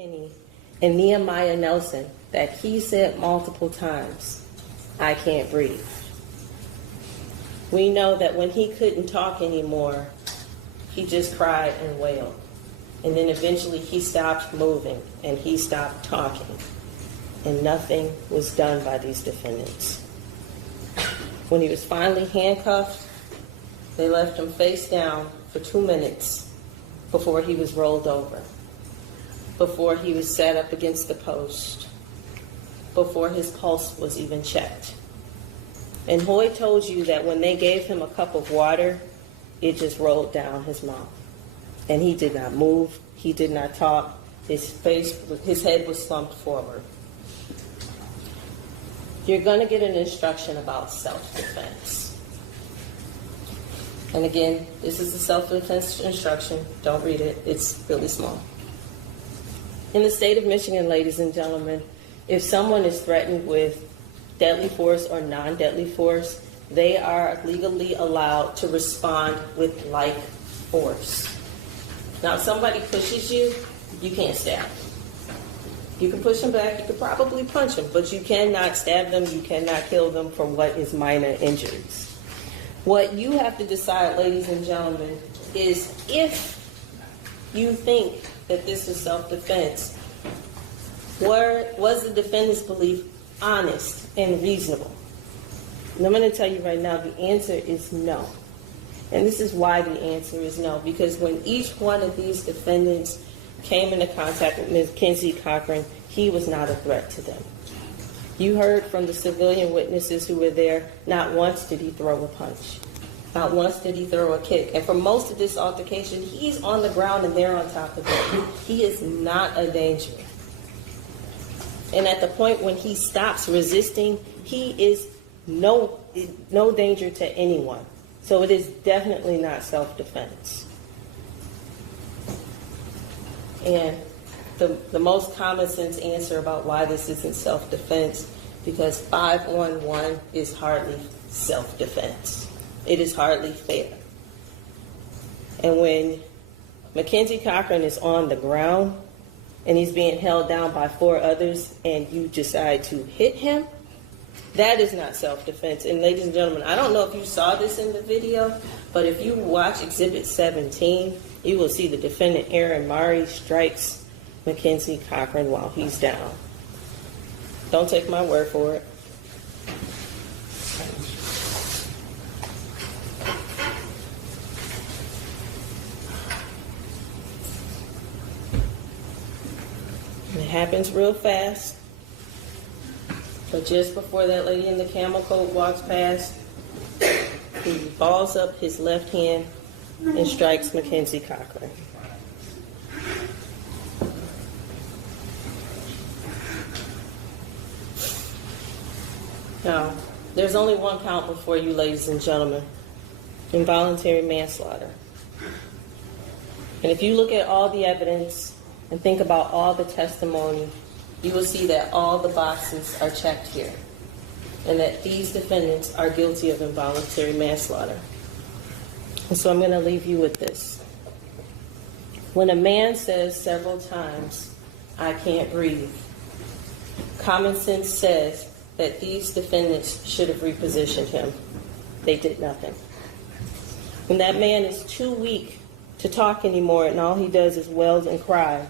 Penny and Nehemiah Nelson that he said multiple times, "I can't breathe." We know that when he couldn't talk anymore, he just cried and wailed. And then eventually he stopped moving and he stopped talking. And nothing was done by these defendants. When he was finally handcuffed, they left him face down for 2 minutes before he was rolled over, before he was sat up against the post, before his pulse was even checked. And Hoy told you that when they gave him a cup of water, it just rolled down his mouth. And he did not move, he did not talk, his head was slumped forward. You're going to get an instruction about self-defense. And again, this is the self-defense instruction. Don't read it. It's really small. In the state of Michigan, ladies and gentlemen, if someone is threatened with deadly force or non-deadly force, they are legally allowed to respond with like force. Now, if somebody pushes you, you can't stab them. You can push them back, you could probably punch them, but you cannot stab them, you cannot kill them for what is minor injuries. What you have to decide, ladies and gentlemen, is if you think that this is self-defense, was the defendant's belief honest and reasonable? And I'm going to tell you right now, the answer is no. And this is why the answer is no, because when each one of these defendants came into contact with Mackenzie Cochran, he was not a threat to them. You heard from the civilian witnesses who were there, not once did he throw a punch. Not once did he throw a kick. And for most of this altercation, he's on the ground and they're on top of him. He is not a danger. And at the point when he stops resisting, he is no danger to anyone. So it is definitely not self-defense. And the most common sense answer about why this isn't self-defense, because 5-on-1 is hardly self-defense. It is hardly fair. And when Mackenzie Cochran is on the ground and he's being held down by 4 others and you decide to hit him, that is not self-defense. And ladies and gentlemen, I don't know if you saw this in the video, but if you watch Exhibit 17, you will see the defendant, Aaron Murray, strikes Mackenzie Cochran while he's down. Don't take my word for it. It happens real fast. But just before that lady in the camel coat walks past, he balls up his left hand and strikes Mackenzie Cochran. Now, there's only one count before you, ladies and gentlemen: involuntary manslaughter. And if you look at all the evidence and think about all the testimony, you will see that all the boxes are checked here, and that these defendants are guilty of involuntary manslaughter. And so I'm going to leave you with this. When a man says several times, "I can't breathe," common sense says that these defendants should have repositioned him. They did nothing. When that man is too weak to talk anymore and all he does is wail and cry,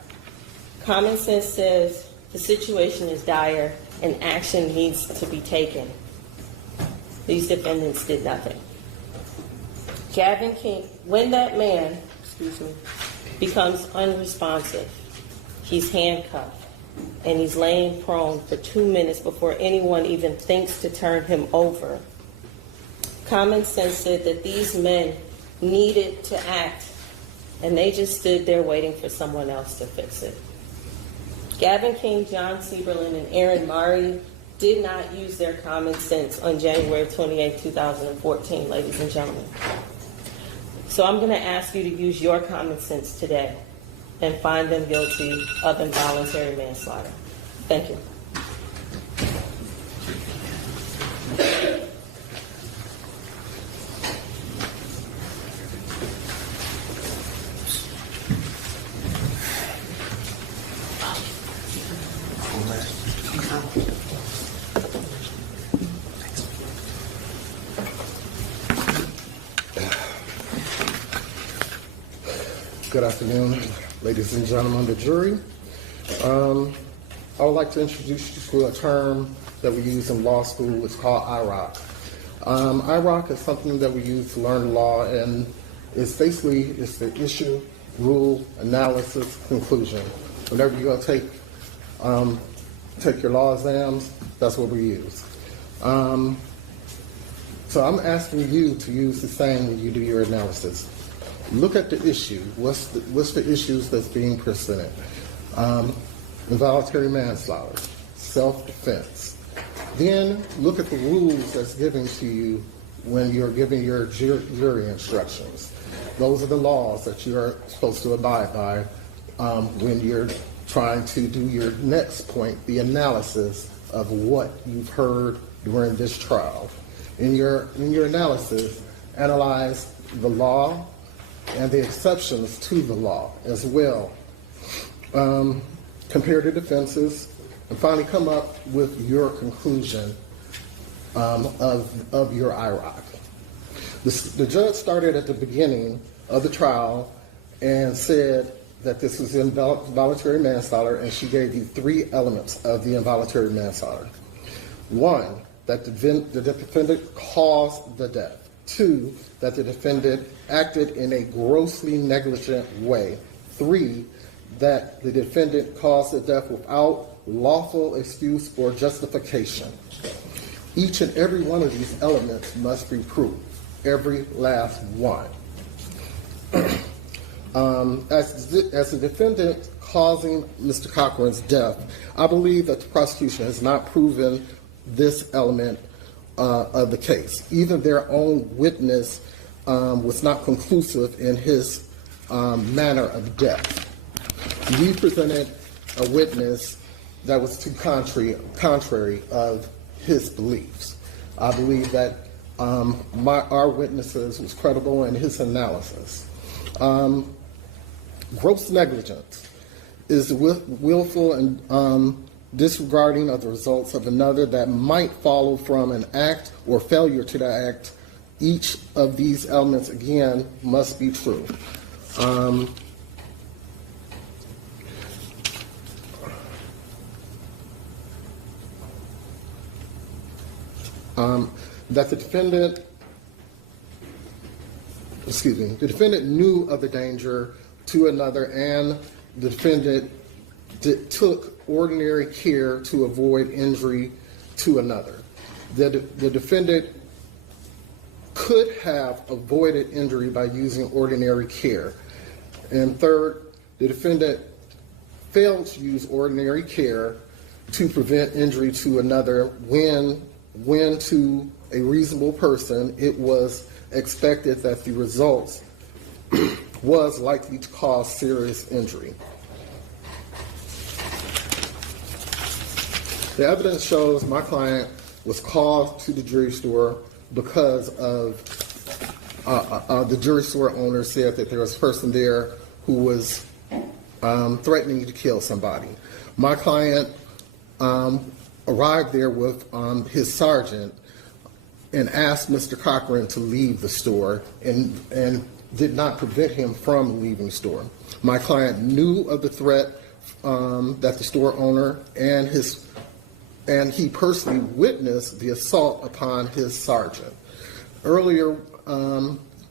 common sense says the situation is dire and action needs to be taken. These defendants did nothing. Gavin King, when that man, becomes unresponsive, he's handcuffed and he's laying prone for 2 minutes before anyone even thinks to turn him over. Common sense said that these men needed to act, and they just stood there waiting for someone else to fix it. Gavin King, John Sieberlin, and Aaron Murray did not use their common sense on January 28, 2014, ladies and gentlemen. So I'm going to ask you to use your common sense today and find them guilty of involuntary manslaughter. Thank you. Good afternoon, ladies and gentlemen of the jury. I would like to introduce you to a term that we use in law school. It's called IROC. IROC is something that we use to learn law, and it's the issue, rule, analysis, conclusion. Whenever you go take your law exams, that's what we use. So I'm asking you to use the same when you do your analysis. Look at the issue. What's the issues that's being presented? Involuntary manslaughter, self-defense. Then look at the rules that's given to you when you're giving your jury instructions. Those are the laws that you are supposed to abide by when you're trying to do your next point, the analysis of what you've heard during this trial. In your analysis, analyze the law and the exceptions to the law as well. Compare the defenses, and finally come up with your conclusion of your IROC. The judge started at the beginning of the trial and said that this was involuntary manslaughter, and she gave you three elements of the involuntary manslaughter. One, that the defendant caused the death. Two, that the defendant acted in a grossly negligent way. Three, that the defendant caused the death without lawful excuse or justification. Each and every one of these elements must be proved, every last one. As the defendant causing Mr. Cochran's death, I believe that the prosecution has not proven this element of the case. Even their own witness was not conclusive in his manner of death. We presented a witness that was too contrary of his beliefs. I believe that our witnesses was credible in his analysis. Gross negligence is willful and disregarding of the results of another that might follow from an act or failure to the act. Each of these elements, again, must be true. That the defendant knew of the danger to another, and the defendant took ordinary care to avoid injury to another. The defendant could have avoided injury by using ordinary care. And third, the defendant failed to use ordinary care to prevent injury to another when to a reasonable person it was expected that the results was likely to cause serious injury. The evidence shows my client was called to the jury store because of the jury store owner said that there was a person there who was threatening to kill somebody. My client arrived there with his sergeant and asked Mr. Cochran to leave the store and did not prevent him from leaving the store. My client knew of the threat that the store owner and he personally witnessed the assault upon his sergeant. Earlier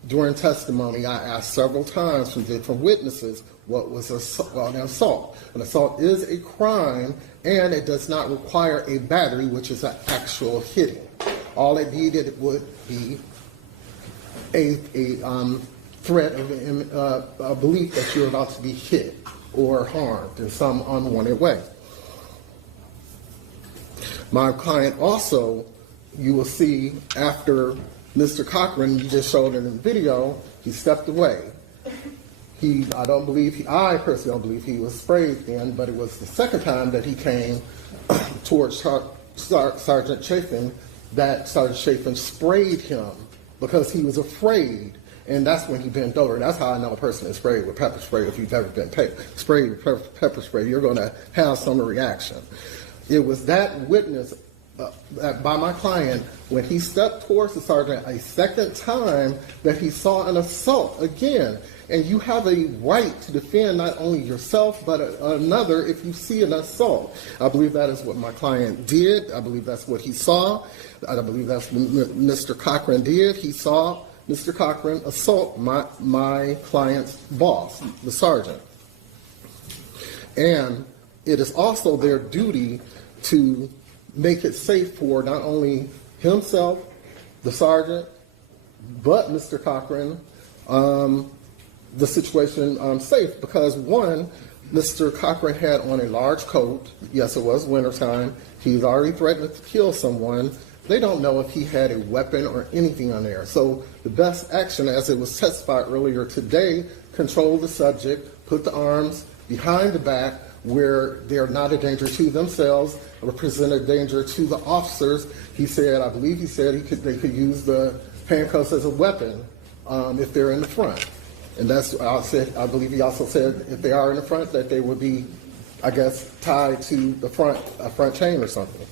during testimony, I asked several times from different witnesses what was an assault. An assault is a crime, and it does not require a battery, which is an actual hitting. All it needed would be a threat of a belief that you're about to be hit or harmed in some unwanted way. My client also, you will see after Mr. Cochran, you just showed in the video, he stepped away. I personally don't believe he was sprayed then, but it was the second time that he came towards Sergeant Chafin that Sergeant Chafin sprayed him because he was afraid and that's when he bent over. That's how I know a person is sprayed with pepper spray. If you've ever been sprayed with pepper spray, you're going to have some reaction. It was that witness by my client when he stepped towards the sergeant a second time that he saw an assault again. And you have a right to defend not only yourself but another if you see an assault. I believe that is what my client did. I believe that's what he saw. I believe that's what Mr. Cochran did. He saw Mr. Cochran assault my client's boss, the sergeant. And it is also their duty to make it safe for not only himself, the sergeant, but Mr. Cochran, the situation safe, because one, Mr. Cochran had on a large coat. Yes, it was wintertime. He's already threatened to kill someone. They don't know if he had a weapon or anything on there. So the best action, as it was testified earlier today, control the subject, put the arms behind the back where they're not a danger to themselves or present a danger to the officers. He said, I believe he said they could use the handcuffs as a weapon if they're in the front. And that's, I believe he also said if they are in the front that they would be, I guess, tied to the front chain or something.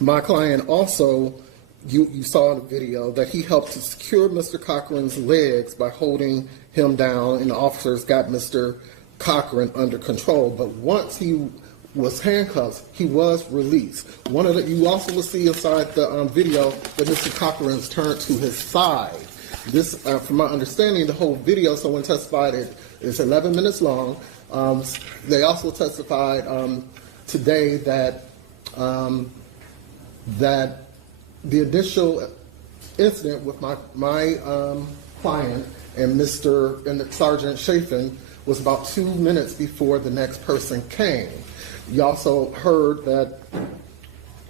My client also, you saw in the video that he helped to secure Mr. Cochran's legs by holding him down, and the officers got Mr. Cochran under control. But once he was handcuffed, he was released. You also will see inside the video that Mr. Cochran's turned to his side. This, from my understanding, the whole video, someone testified it's 11 minutes long. They also testified today that the initial incident with my client and the Sergeant Chafin was about 2 minutes before the next person came. You also heard that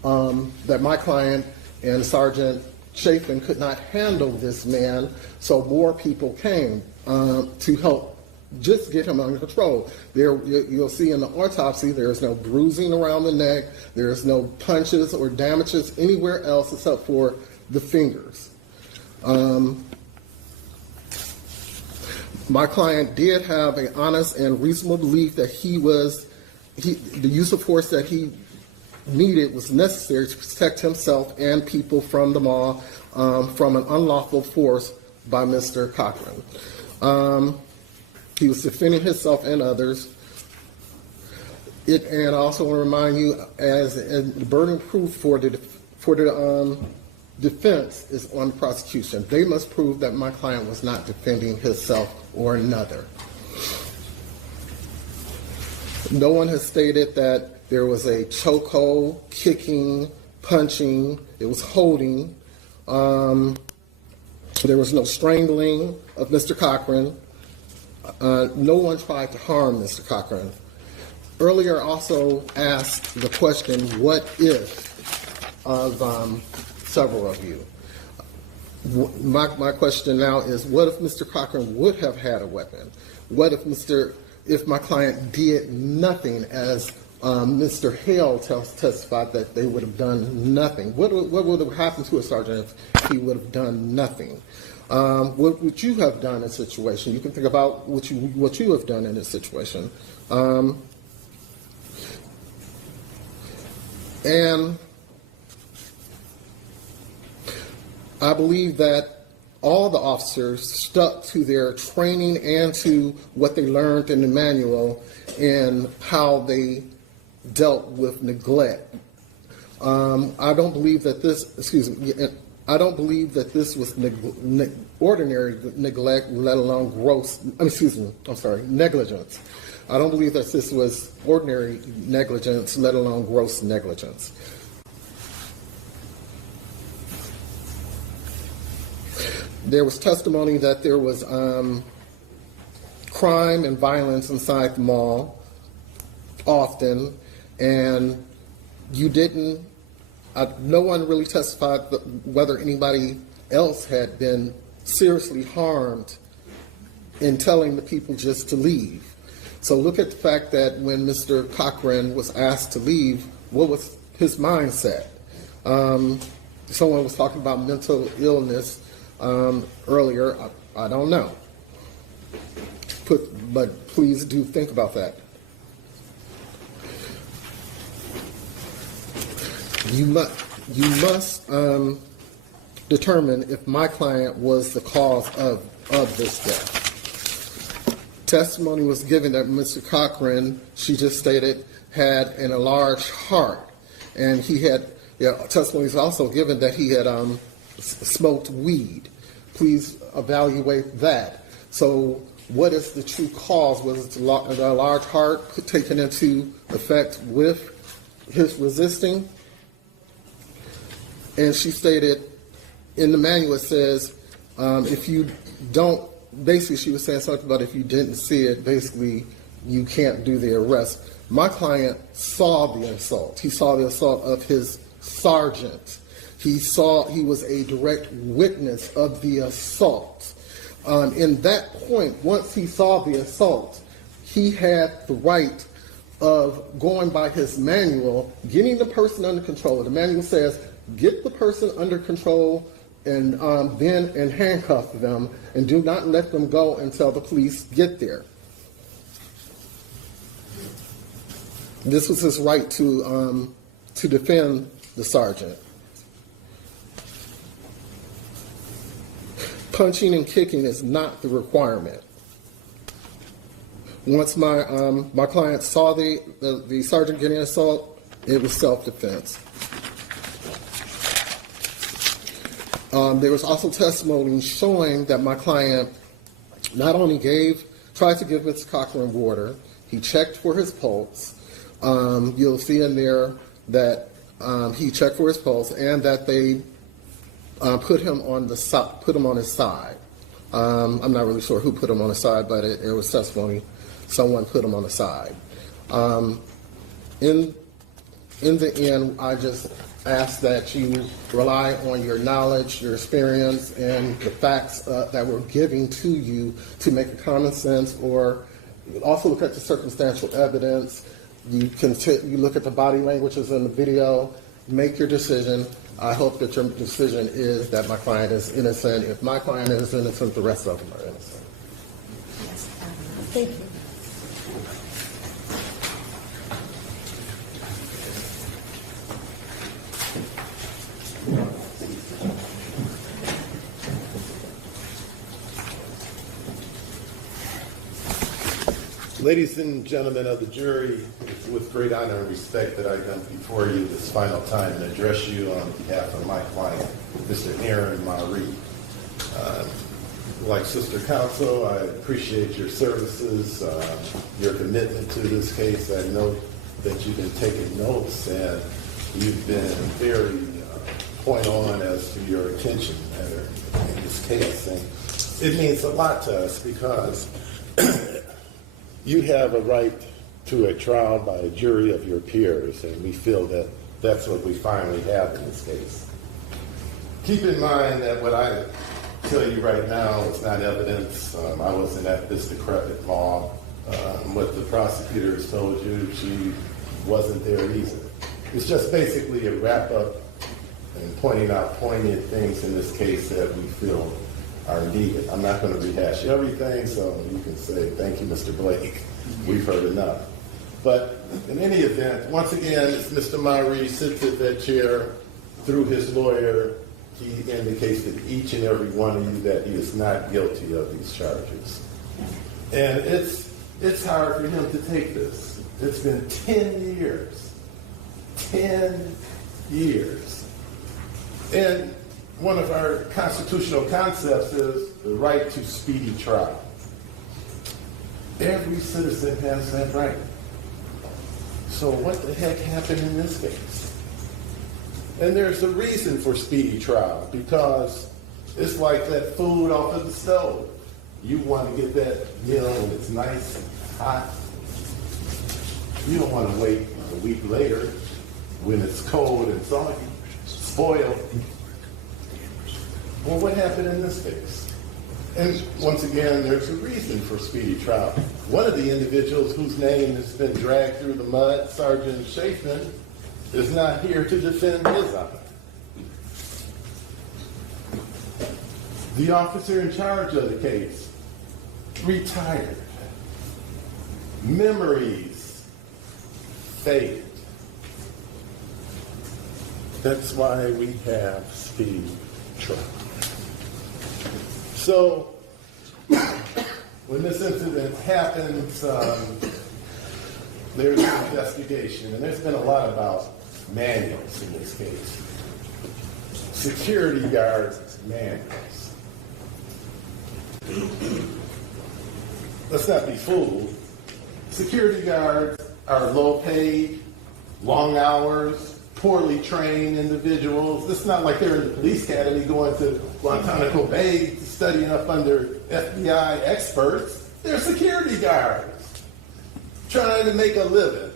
that my client and Sergeant Chafin could not handle this man, so more people came to help just get him under control. You'll see in the autopsy there is no bruising around the neck, there is no punches or damages anywhere else except for the fingers. My client did have an honest and reasonable belief that the use of force that he needed was necessary to protect himself and people from the mall from an unlawful force by Mr. Cochran. He was defending himself and others. And I also want to remind you, as the burden of proof for the defense is on the prosecution. They must prove that my client was not defending himself or another. No one has stated that there was a chokehold, kicking, punching. It was holding. There was no strangling of Mr. Cochran. No one tried to harm Mr. Cochran. Earlier, I also asked the question, what if, of several of you. My question now is, what if Mr. Cochran would have had a weapon? What if my client did nothing, as Mr. Hale testified that they would have done nothing? What would have happened to a sergeant if he would have done nothing? What would you have done in this situation? You can think about what you have done in this situation. And I believe that all the officers stuck to their training and to what they learned in the manual and how they dealt with neglect. I don't believe that this was ordinary neglect, let alone negligence. I don't believe that this was ordinary negligence, let alone gross negligence. There was testimony that there was crime and violence inside the mall often, and no one really testified whether anybody else had been seriously harmed in telling the people just to leave. So look at the fact that when Mr. Cochran was asked to leave, what was his mindset. Someone was talking about mental illness earlier. I don't know. But please do think about that. You must determine if my client was the cause of this death. Testimony was given that Mr. Cochran, she just stated, had an enlarged heart, and he had. Testimony was also given that he had smoked weed. Please evaluate that. So, what is the true cause? Was it the large heart taken into effect with his resisting? And she stated, in the manual it says, if you don't, basically she was saying something about if you didn't see it, basically you can't do the arrest. My client saw the assault. He saw the assault of his sergeant. He was a direct witness of the assault. In that point, once he saw the assault, he had the right of going by his manual, getting the person under control. The manual says, get the person under control and then handcuff them, and do not let them go until the police get there. This was his right to defend the sergeant. Punching and kicking is not the requirement. Once my client saw the sergeant getting assault, it was self-defense. There was also testimony showing that my client not only tried to give Mr. Cochran water, he checked for his pulse. You'll see in there that he checked for his pulse, and that they put him on his side. I'm not really sure who put him on his side, but it was testimony. Someone put him on the side. In the end, I just ask that you rely on your knowledge, your experience, and the facts that we're giving to you to make a common sense, or also look at the circumstantial evidence. You look at the body languages in the video, make your decision. I hope that your decision is that my client is innocent. If my client is innocent, the rest of them are innocent. Thank you. Ladies and gentlemen of the jury, it's with great honor and respect that I come before you this final time and address you on behalf of my client, Mr. Aaron Marie. Like Sister Counsel, I appreciate your services, your commitment to this case. I know that you've been taking notes, and you've been very point on as to your attention in this case. And it means a lot to us because you have a right to a trial by a jury of your peers, and we feel that that's what we finally have in this case. Keep in mind that what I tell you right now is not evidence. I wasn't at this decrepit mall. What the prosecutor has told you, she wasn't there either. It's just basically a wrap-up and pointing out poignant things in this case that we feel are needed. I'm not going to rehash everything, so you can say, thank you, Mr. Blake. We've heard enough. But in any event, once again, as Mr. Marie sits at that chair, through his lawyer, he indicates to each and every one of you that he is not guilty of these charges. And it's hard for him to take this. It's been 10 years. 10 years. And one of our constitutional concepts is the right to speedy trial. Every citizen has that right. So what the heck happened in this case? And there's a reason for speedy trial, because it's like that food off of the stove. You want to get that meal when it's nice and hot. You don't want to wait a week later when it's cold and soggy, spoiled. Well, what happened in this case? And once again, there's a reason for speedy trial. One of the individuals whose name has been dragged through the mud, Sergeant Chafin, is not here to defend his honor. The officer in charge of the case retired. Memories fade. That's why we have speed trial. So, when this incident happens, there's an investigation, and there's been a lot about manuals in this case. Security guards' manuals. Let's not be fooled. Security guards are low paid, long hours, poorly trained individuals. It's not like they're in the police academy going to Guantanamo Bay studying up under FBI experts. They're security guards trying to make a living.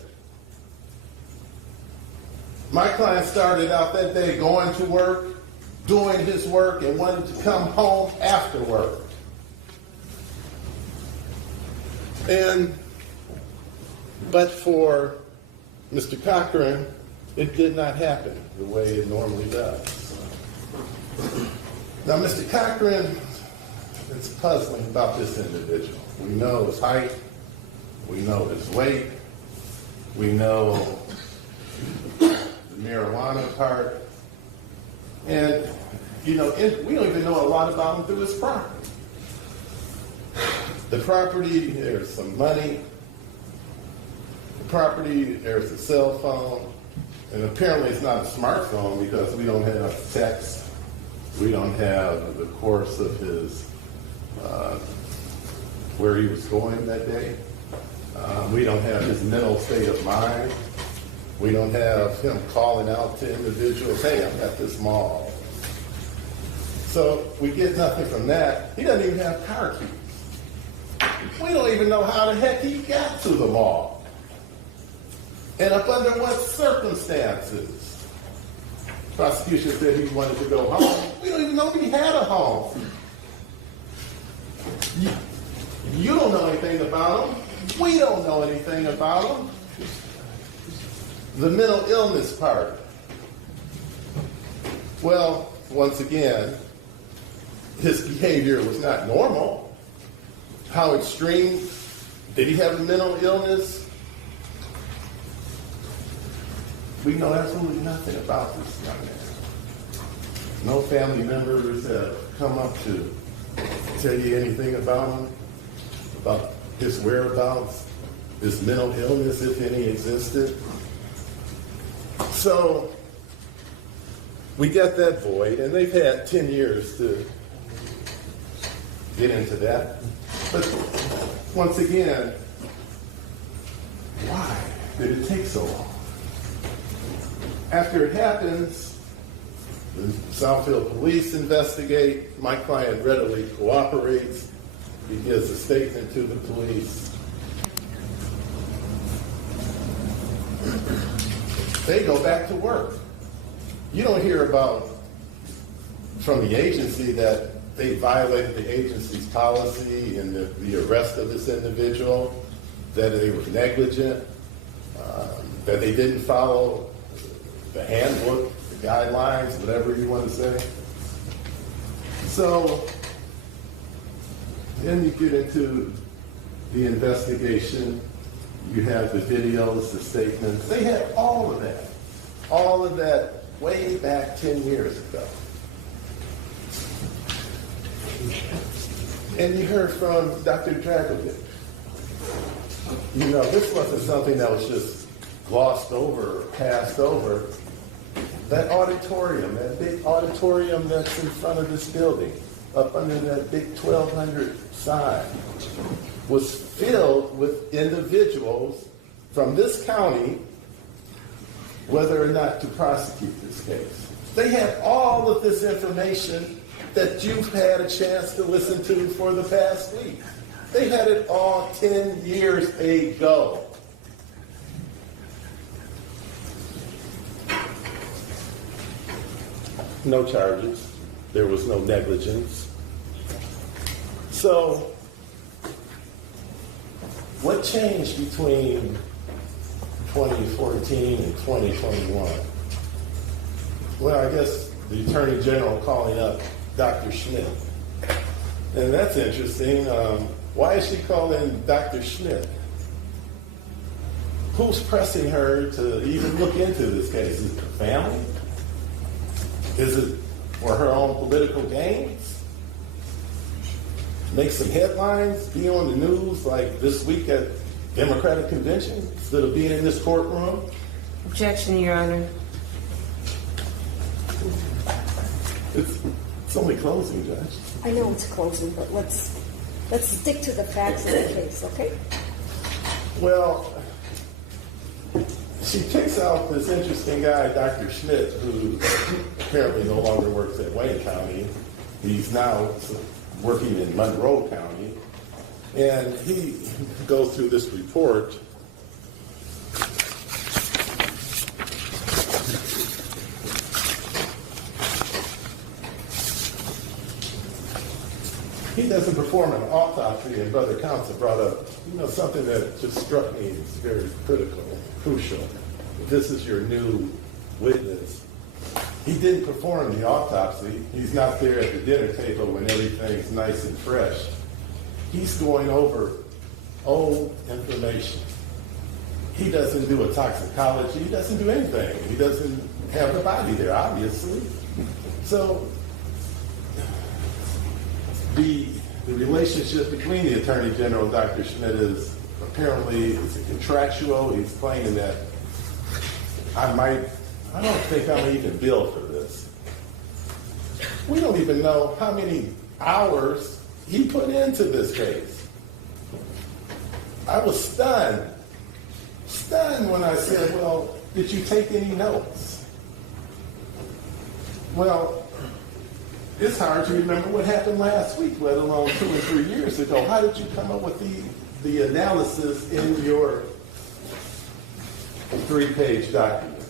My client started out that day going to work, doing his work, and wanted to come home after work. But for Mr. Cochran, it did not happen the way it normally does. Now, Mr. Cochran, it's puzzling about this individual. We know his height, we know his weight, we know the marijuana part, and we don't even know a lot about him through his property. The property, there's some money. The property, there's a cell phone. And apparently it's not a smartphone because we don't have text. We don't have the course of his, where he was going that day. We don't have his mental state of mind. We don't have him calling out to individuals, hey, I'm at this mall. So we get nothing from that. He doesn't even have car keys. We don't even know how the heck he got to the mall. And up under what circumstances. Prosecution said he wanted to go home. We don't even know if he had a home. You don't know anything about him. We don't know anything about him. The mental illness part. Well, once again, his behavior was not normal. How extreme? Did he have a mental illness? We know absolutely nothing about this young man. No family members have come up to tell you anything about him, about his whereabouts, his mental illness, if any existed. So we got that void, and they've had 10 years to get into that. But once again, why did it take so long? After it happens, the Southfield police investigate. My client readily cooperates. He gives a statement to the police. They go back to work. You don't hear about from the agency that they violated the agency's policy in the arrest of this individual, that they were negligent, that they didn't follow the handbook, the guidelines, whatever you want to say. So then you get into the investigation. You have the videos, the statements. They had all of that way back 10 years ago. And you heard from Dr. Dragovic. You know, this wasn't something that was just glossed over or passed over. That auditorium, that big auditorium that's in front of this building, up under that big 1,200 sign, was filled with individuals from this county, whether or not to prosecute this case. They had all of this information that you've had a chance to listen to for the past week. They had it all 10 years ago. No charges. There was no negligence. So, what changed between 2014 and 2021. Well, I guess the Attorney General calling up Dr. Schmidt. And that's interesting. Why is she calling Dr. Schmidt? Who's pressing her to even look into this case? Is it her family? Is it for her own political gains? Make some headlines, be on the news like this week at Democratic Convention instead of being in this courtroom? Objection, Your Honor. It's only closing, Judge. I know it's closing, but let's stick to the facts of the case, okay? Well, she picks out this interesting guy, Dr. Schmidt, who apparently no longer works at Wayne County. He's now working in Monroe County. And he goes through this report. He doesn't perform an autopsy, and Brother Counsel brought up, something that just struck me as very critical, crucial. This is your new witness. He didn't perform the autopsy. He's not there at the dinner table when everything's nice and fresh. He's going over old information. He doesn't do a toxicology. He doesn't do anything. He doesn't have the body there, obviously. So the relationship between the Attorney General and Dr. Schmidt is apparently it's a contractual. He's claiming that I don't think I'm even billed for this. We don't even know how many hours he put into this case. I was stunned when I said, well, did you take any notes? Well, it's hard to remember what happened last week, let alone 2 or 3 years ago. How did you come up with the analysis in your 3-page document?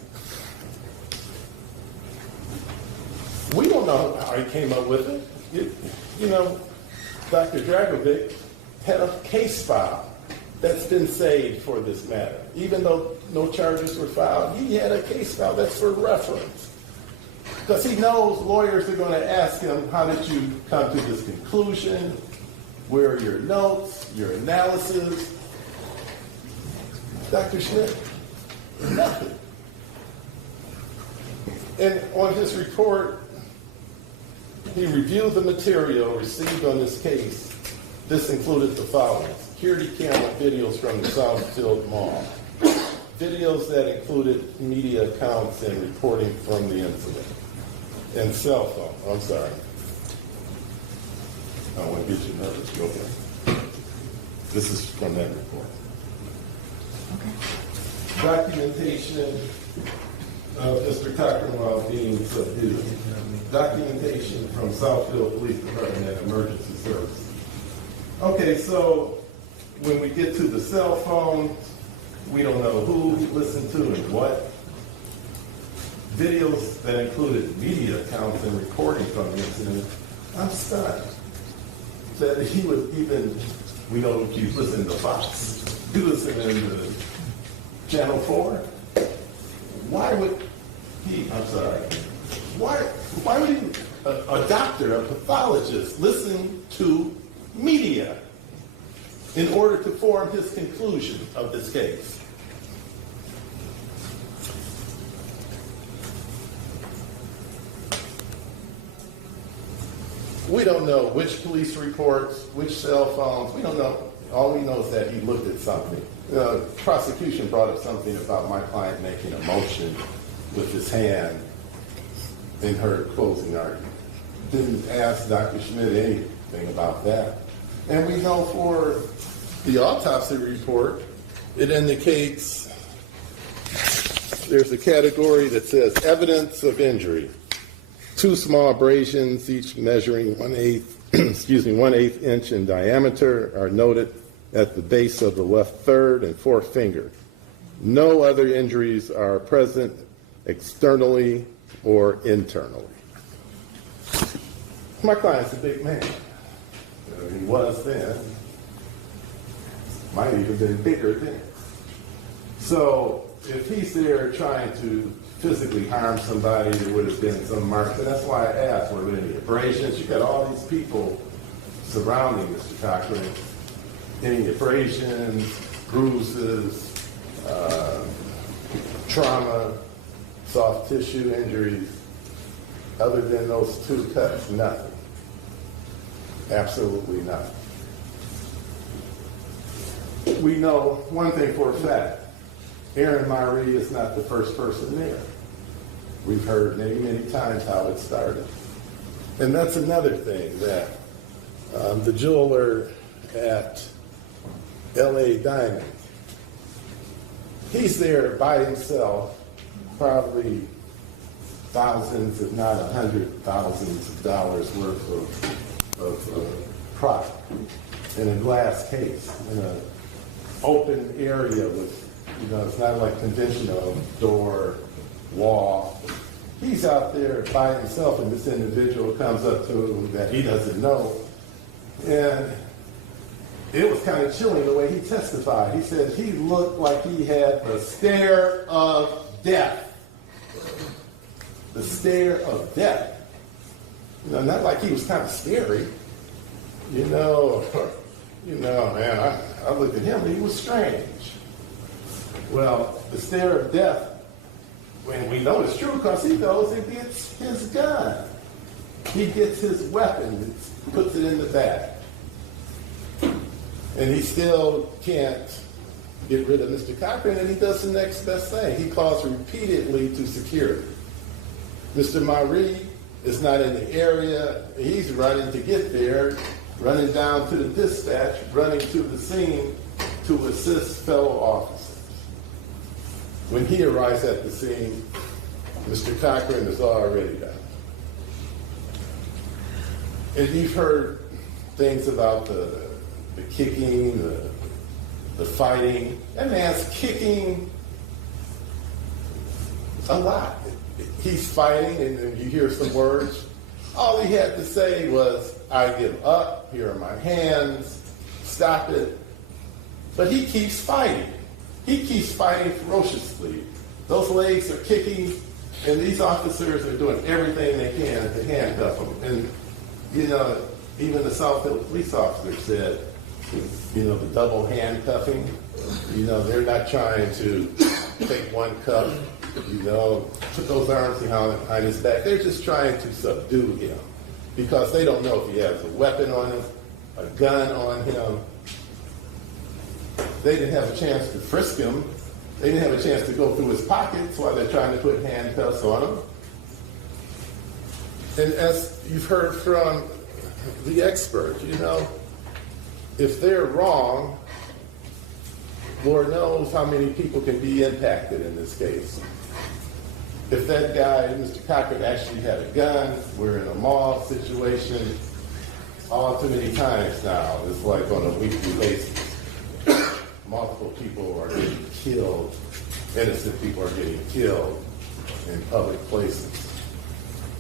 We don't know how he came up with it. Dr. Dragovic had a case file that's been saved for this matter. Even though no charges were filed, he had a case file that's for reference. Because he knows lawyers are going to ask him, how did you come to this conclusion? Where are your notes, your analysis? Dr. Schmidt, nothing. And on his report, he reviewed the material received on this case. This included the following: security camera videos from the Southfield Mall, videos that included media accounts and reporting from the incident, and cell phone. I'm sorry. I don't want to get you nervous. You okay? This is from that report. Okay. Documentation of Mr. Cochran while being subdued. Documentation from Southfield Police Department and Emergency Services. Okay, so when we get to the cell phone, we don't know who listened to and what. Videos that included media accounts and recording from the incident. I'm stunned that he would even, we know he's listening to Fox, he listening to Channel 4. Why would he, why would he, a doctor, a pathologist, listen to media in order to form his conclusion of this case? We don't know which police reports, which cell phones. We don't know. All we know is that he looked at something. The prosecution brought up something about my client making a motion with his hand in her closing argument. Didn't ask Dr. Schmidt anything about that. And we know for the autopsy report, it indicates there's a category that says evidence of injury. 2 small abrasions, each measuring 1/8 inch in diameter, are noted at the base of the left third and fourth finger. No other injuries are present externally or internally. My client's a big man. He was then. Might have even been bigger then. So if he's there trying to physically harm somebody, there would have been some marks. And that's why I asked, were there any abrasions? You got all these people surrounding Mr. Cochran. Any abrasions, bruises, trauma, soft tissue injuries, other than those 2 cuts, nothing. Absolutely nothing. We know one thing for a fact. Aaron Myree is not the first person there. We've heard many, many times how it started. And that's another thing, that the jeweler at LA Diamond, he's there by himself, probably thousands, if not $100,000 worth of product in a glass case, in an open area with, it's not like conventional door, wall. He's out there by himself, and this individual comes up to him that he doesn't know. And it was kind of chilling the way he testified. He said he looked like he had the stare of death. The stare of death. Not like he was kind of scary. Man, I looked at him and he was strange. Well, the stare of death, when we know it's true, because he goes and gets his gun. He gets his weapon, puts it in the bag. And he still can't get rid of Mr. Cochran, and he does the next best thing. He calls repeatedly to security. Mr. Myree is not in the area. He's running to get there, running down to the dispatch, running to the scene to assist fellow officers. When he arrives at the scene, Mr. Cochran is already down. And you've heard things about the kicking, the fighting. That man's kicking a lot. He's fighting, and then you hear some words. All he had to say was, "I give up, here are my hands, stop it." But he keeps fighting. He keeps fighting ferociously. Those legs are kicking, and these officers are doing everything they can to handcuff him. And, even the Southfield police officer said, the double handcuffing, they're not trying to take one cuff, put those arms behind his back. They're just trying to subdue him because they don't know if he has a weapon on him, a gun on him. They didn't have a chance to frisk him. They didn't have a chance to go through his pockets while they're trying to put handcuffs on him. And as you've heard from the expert, if they're wrong, Lord knows how many people can be impacted in this case. If that guy, Mr. Cochran, actually had a gun, we're in a mall situation, all too many times now, it's like on a weekly basis. Multiple people are getting killed, innocent people are getting killed in public places.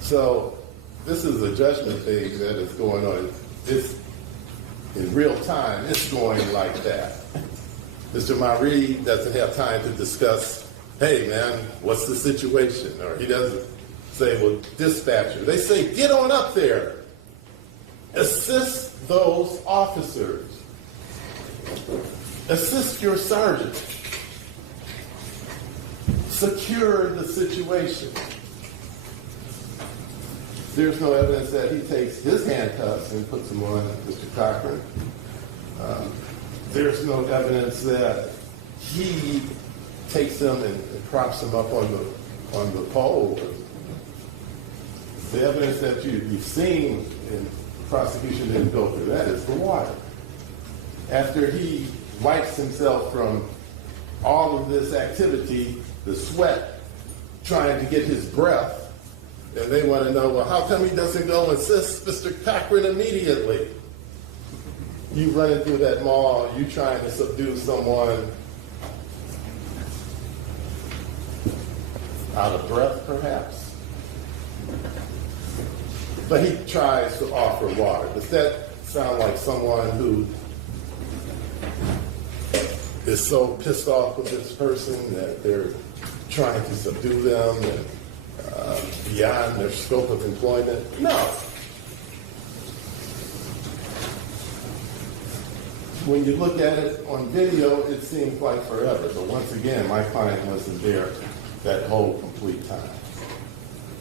So this is a judgment thing that is going on. It's in real time, it's going like that. Mr. Myree doesn't have time to discuss, hey man, what's the situation? Or he doesn't say, well, dispatcher. They say, get on up there. Assist those officers. Assist your sergeant. Secure the situation. There's no evidence that he takes his handcuffs and puts them on Mr. Cochran. There's no evidence that he takes them and props them up on the pole. The evidence that you've seen in prosecution didn't go through that is the water. After he wipes himself from all of this activity, the sweat, trying to get his breath, and they want to know, well, how come he doesn't go and assist Mr. Cochran immediately? You running through that mall, you trying to subdue someone out of breath, perhaps? But he tries to offer water. Does that sound like someone who is so pissed off with this person that they're trying to subdue them and beyond their scope of employment? No. When you look at it on video, it seemed like forever. But once again, my client wasn't there that whole complete time.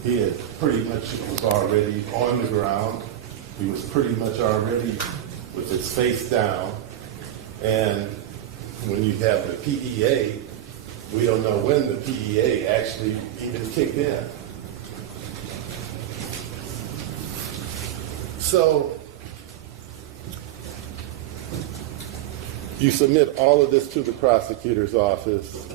He had pretty much was already on the ground. He was pretty much already with his face down. And when you have the PEA, we don't know when the PEA actually even kicked in. So you submit all of this to the prosecutor's office,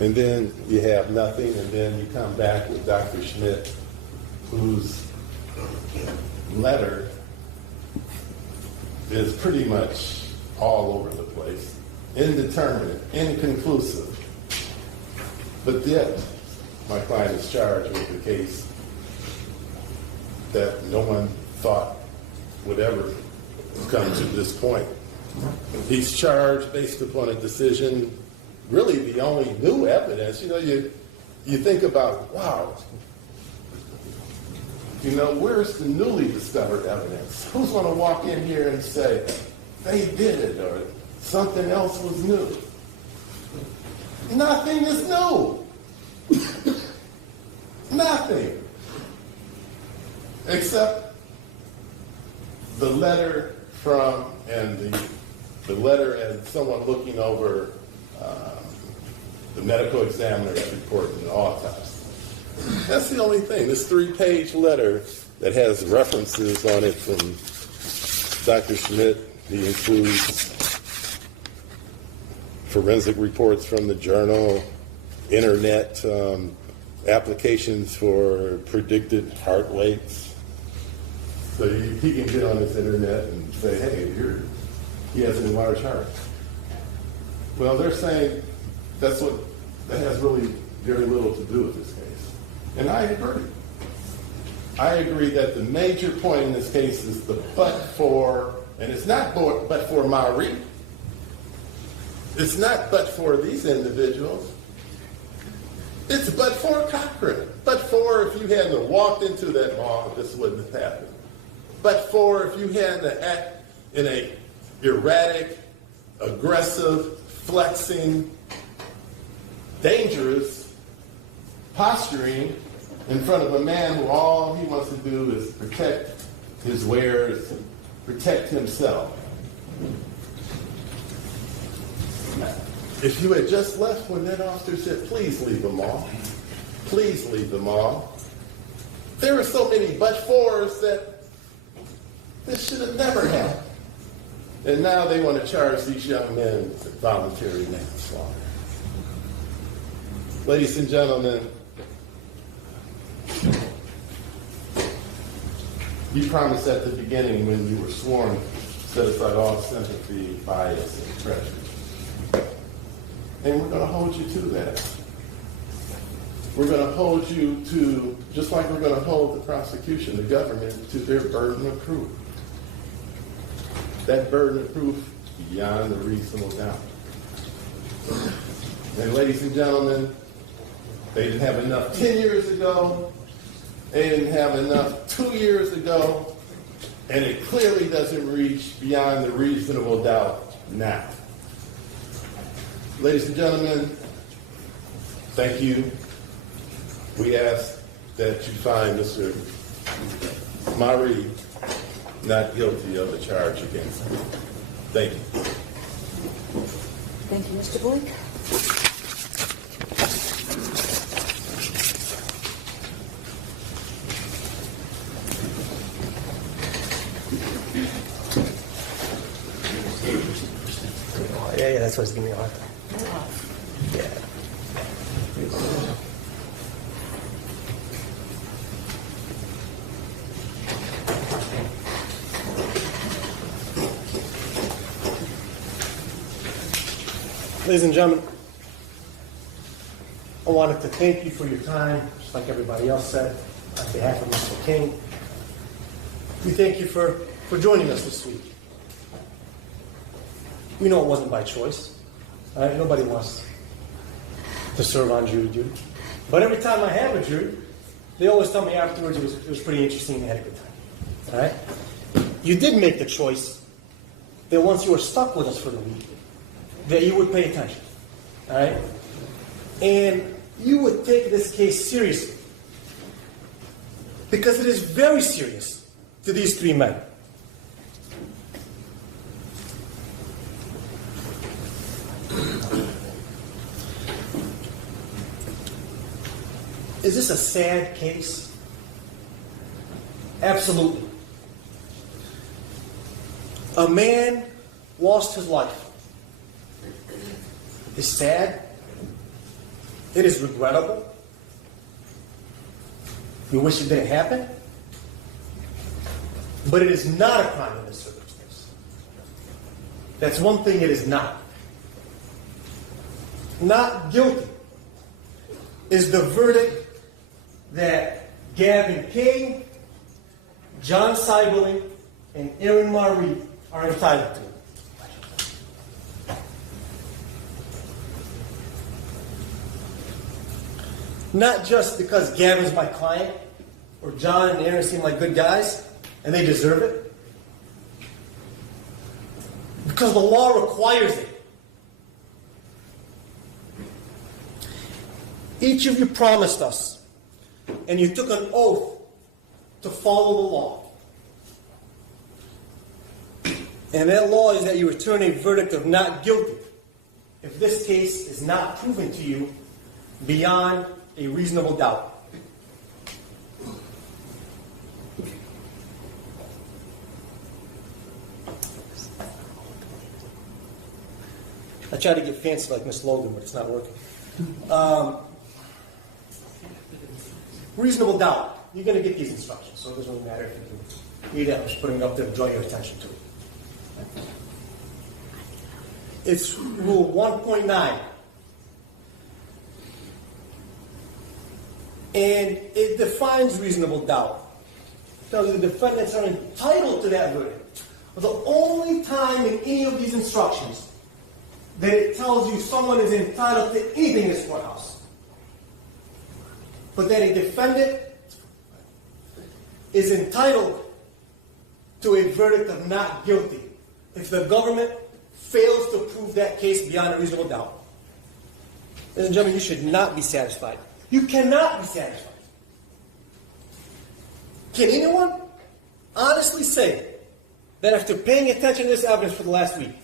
and then you have nothing, and then you come back with Dr. Schmidt, whose letter is pretty much all over the place, indeterminate, inconclusive. But yet, my client is charged with a case that no one thought would ever come to this point. He's charged based upon a decision, really the only new evidence. You know, you think about, wow, you know, where's the newly discovered evidence? Who's going to walk in here and say, they did it, or something else was new? Nothing is new. Nothing. Except the letter from, and the letter and someone looking over the medical examiner's report and the autopsy. That's the only thing. This 3-page letter that has references on it from Dr. Schmidt. He includes forensic reports from the journal, internet applications for predicted heart rates. So he can get on this internet and say, hey, he has an enlarged heart. Well, they're saying that has really very little to do with this case. And I agree. I agree that the major point in this case is the but for, and it's not but for Marie. It's not but for these individuals. It's but for Cochran. But for if you hadn't walked into that mall, this wouldn't have happened. But for if you hadn't act in a erratic, aggressive, flexing, dangerous posturing in front of a man who all he wants to do is protect his wares, protect himself. If you had just left when that officer said, please leave the mall, please leave the mall, there are so many but-fors that this should have never happened. And now they want to charge these young men with voluntary manslaughter. Ladies and gentlemen, you promised at the beginning when you were sworn to set aside all sympathy, bias, and prejudice. And we're going to hold you to that. We're going to hold you to, just like we're going to hold the prosecution, the government, to their burden of proof. That burden of proof beyond a reasonable doubt. And ladies and gentlemen, they didn't have enough 10 years ago. They didn't have enough 2 years ago. And it clearly doesn't reach beyond the reasonable doubt now. Ladies and gentlemen, thank you. We ask that you find Mr. Marie not guilty of the charge against him. Thank you. Thank you, Mr. Blake. Yeah, that's what's giving me a hard time. Yeah. Ladies and gentlemen, I wanted to thank you for your time, just like everybody else said, on behalf of Mr. King. We thank you for joining us this week. We know it wasn't by choice. All right? Nobody wants to serve on jury duty. But every time I have a jury, they always tell me afterwards it was pretty interesting, they had a good time. All right? You did make the choice that once you were stuck with us for the week, that you would pay attention. All right? And you would take this case seriously. Because it is very serious to these three men. Is this a sad case? Absolutely. A man lost his life. It's sad. It is regrettable. You wish it didn't happen. But it is not a crime in this circumstance. That's one thing it is not. Not guilty is the verdict that Gavin King, John Seiberling, and Aaron Marie are entitled to. Not just because Gavin's my client, or John and Aaron seem like good guys, and they deserve it. Because the law requires it. Each of you promised us, and you took an oath to follow the law. And that law is that you return a verdict of not guilty if this case is not proven to you beyond a reasonable doubt. I try to get fancy like Miss Logan, but it's not working. Reasonable doubt. You're going to get these instructions, so it doesn't really matter if you can read it. I'm just putting it up there to draw your attention to it. It's Rule 1.9. And it defines reasonable doubt. It tells you the defendants are entitled to that verdict. But the only time in any of these instructions that it tells you someone is entitled to anything in this courthouse, but that a defendant is entitled to a verdict of not guilty if the government fails to prove that case beyond a reasonable doubt. Ladies and gentlemen, you should not be satisfied. You cannot be satisfied. Can anyone honestly say that after paying attention to this evidence for the last week,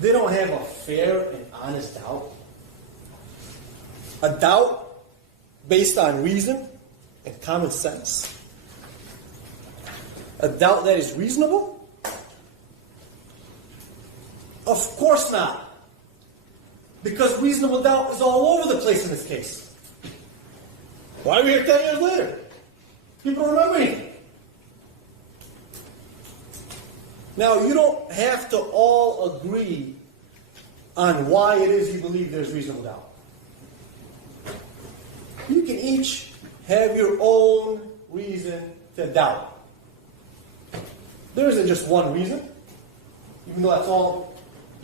they don't have a fair and honest doubt? A doubt based on reason and common sense? A doubt that is reasonable? Of course not. Because reasonable doubt is all over the place in this case. Why are we here 10 years later? People don't remember anything. Now, you don't have to all agree on why it is you believe there's reasonable doubt. You can each have your own reason to doubt. There isn't just one reason, even though that's all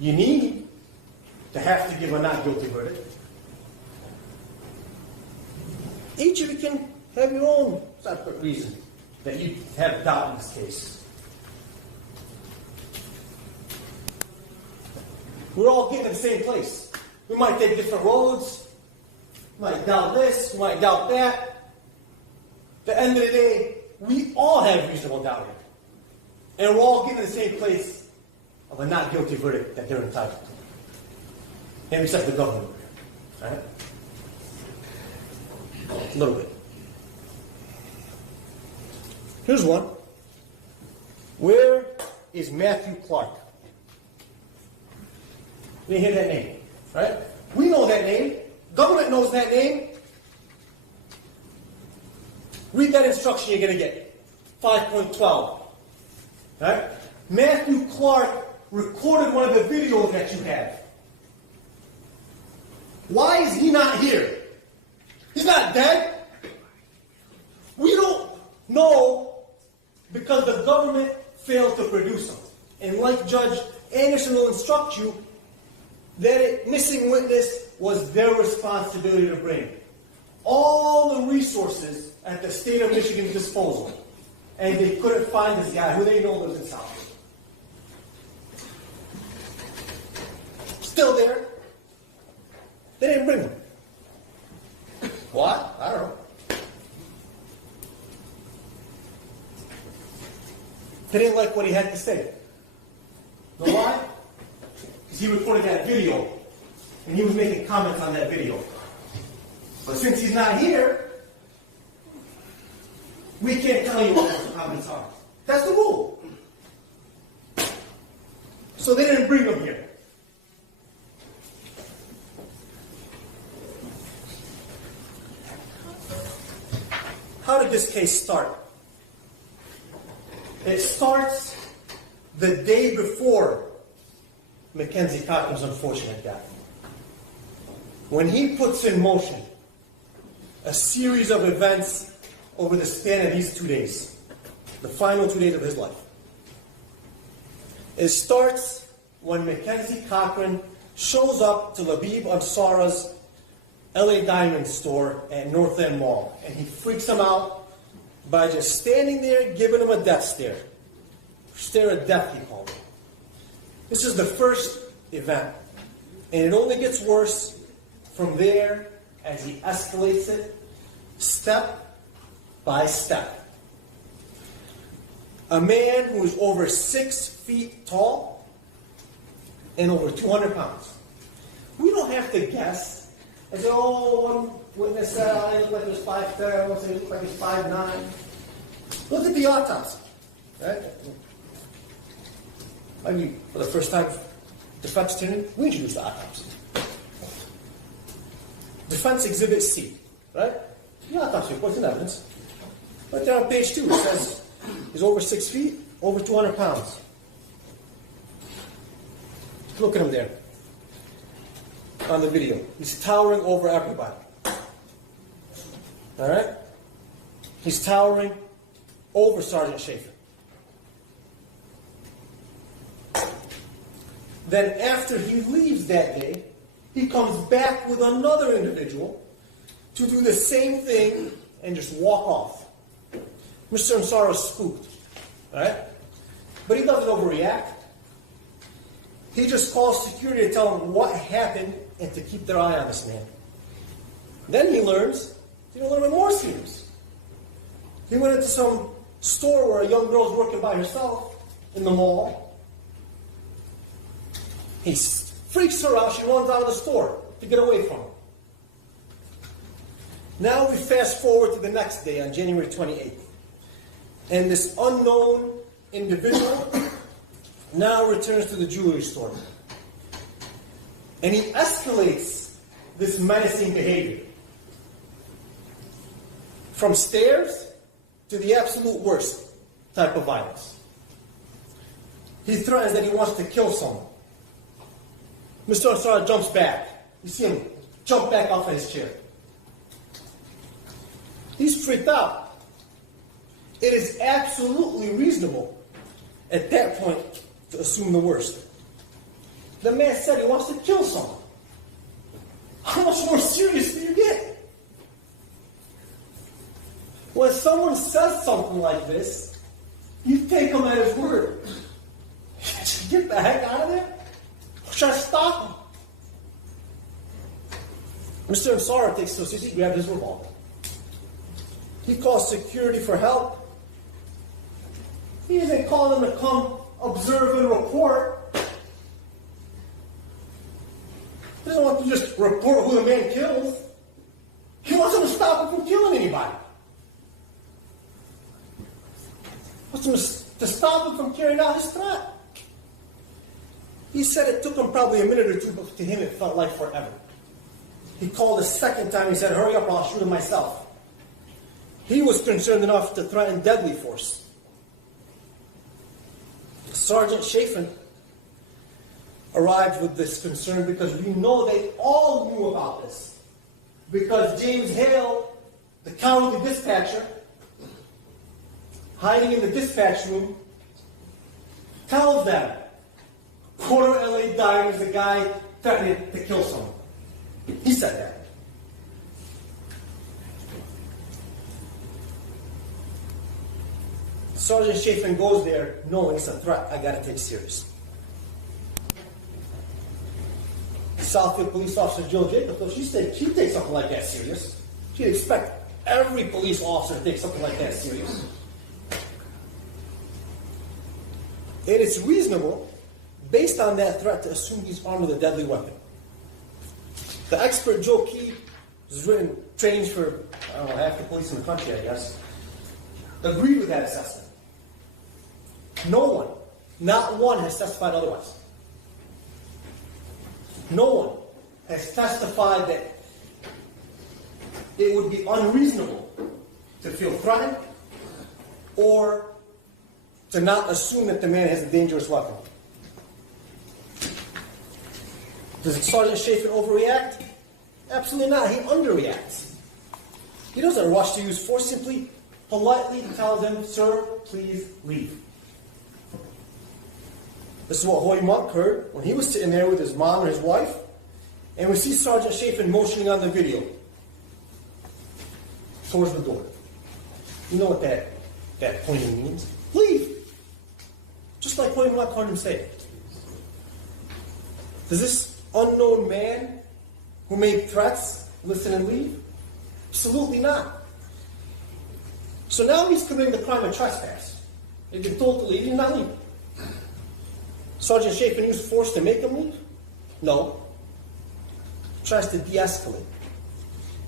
you need to have to give a not guilty verdict. Each of you can have your own separate reason that you have doubt in this case. We're all getting to the same place. We might take different roads. We might doubt this. We might doubt that. At the end of the day, we all have reasonable doubt here. And we're all getting to the same place of a not guilty verdict that they're entitled to. And except the government. Right? A little bit. Here's one. Where is Matthew Clark? You didn't hear that name, right? We know that name. Government knows that name. Read that instruction you're going to get. 5.12. Right? Matthew Clark recorded one of the videos that you have. Why is he not here? He's not dead. We don't know because the government failed to produce him. And like Judge Anderson will instruct you, that a missing witness was their responsibility to bring. All the resources at the state of Michigan's disposal, and they couldn't find this guy who they know lives in Southfield. Still there. They didn't bring him. What? I don't know. They didn't like what he had to say. Know why? Because he recorded that video, and he was making comments on that video. But since he's not here, we can't tell you what those comments are. That's the rule. So they didn't bring him here. How did this case start? It starts the day before Mackenzie Cochran's unfortunate death. When he puts in motion a series of events over the span of these 2 days, the final 2 days of his life. It starts when Mackenzie Cochran shows up to Labib Ansara's LA Diamond store at North End Mall, and he freaks him out by just standing there giving him a death stare. Stare of death, he called it. This is the first event, and it only gets worse from there as he escalates it step by step. A man who is over 6 feet tall and over 200 pounds. We don't have to guess. And say, oh, one witness said, I look like he was 5'10", one said he looked like he was 5'9". Look at the autopsy, right? I mean, for the first time, defense attorney, we introduced the autopsy. Defense Exhibit C, right? The autopsy report's in evidence. Right there on page 2, it says he's over 6 feet, over 200 pounds. Look at him there on the video. He's towering over everybody. All right? He's towering over Sergeant Schaefer. Then after he leaves that day, he comes back with another individual to do the same thing and just walk off. Mr. Ansara is spooked, right? But he doesn't overreact. He just calls security to tell him what happened and to keep their eye on this man. Then he learns a little bit more serious. He went into some store where a young girl's working by herself in the mall. He freaks her out. She runs out of the store to get away from him. Now we fast forward to the next day on January 28th. And this unknown individual now returns to the jewelry store. And he escalates this menacing behavior from stares to the absolute worst type of violence. He threatens that he wants to kill someone. Mr. Ansara jumps back. You see him jump back off of his chair. He's freaked out. It is absolutely reasonable at that point to assume the worst. The man said he wants to kill someone. How much more serious do you get? When someone says something like this, you take him at his word. Get the heck out of there. Try to stop him. Mr. Ansara takes so seriously, he grabbed his revolver. He calls security for help. He isn't calling them to come observe and report. He doesn't want to just report who the man kills. He wants them to stop him from killing anybody. He wants them to stop him from carrying out his threat. He said it took him probably a minute or two, but to him it felt like forever. He called a second time. He said, hurry up or I'll shoot him myself. He was concerned enough to threaten deadly force. Sergeant Schaefer arrived with this concern because we know they all knew about this. Because James Hale, the county dispatcher, hiding in the dispatch room, tells them Corner LA Dime is the guy threatening to kill someone. He said that. Sergeant Chafin goes there knowing it's a threat I gotta take serious. Southfield Police Officer Jill Jacobs, though, she said she'd take something like that serious. She'd expect every police officer to take something like that serious. And it's reasonable, based on that threat, to assume he's armed with a deadly weapon. The expert Joe Key has trained for, I don't know, half the police in the country, I guess, agreed with that assessment. No one, not one, has testified otherwise. No one has testified that it would be unreasonable to feel threatened or to not assume that the man has a dangerous weapon. Does Sergeant Chafin overreact? Absolutely not. He underreacts. He doesn't rush to use force, simply politely tells them, "Sir, please leave." This is what Hoy Monk heard when he was sitting there with his mom or his wife, and we see Sergeant Chafin motioning on the video towards the door. You know what that pointing means? Leave! Just like Hoy Monk heard him say. Does this unknown man who made threats listen and leave? Absolutely not. So now he's committing the crime of trespass. He's been told to leave, he's not leaving. Sergeant Chafin used force to make him leave? No. He tries to de-escalate.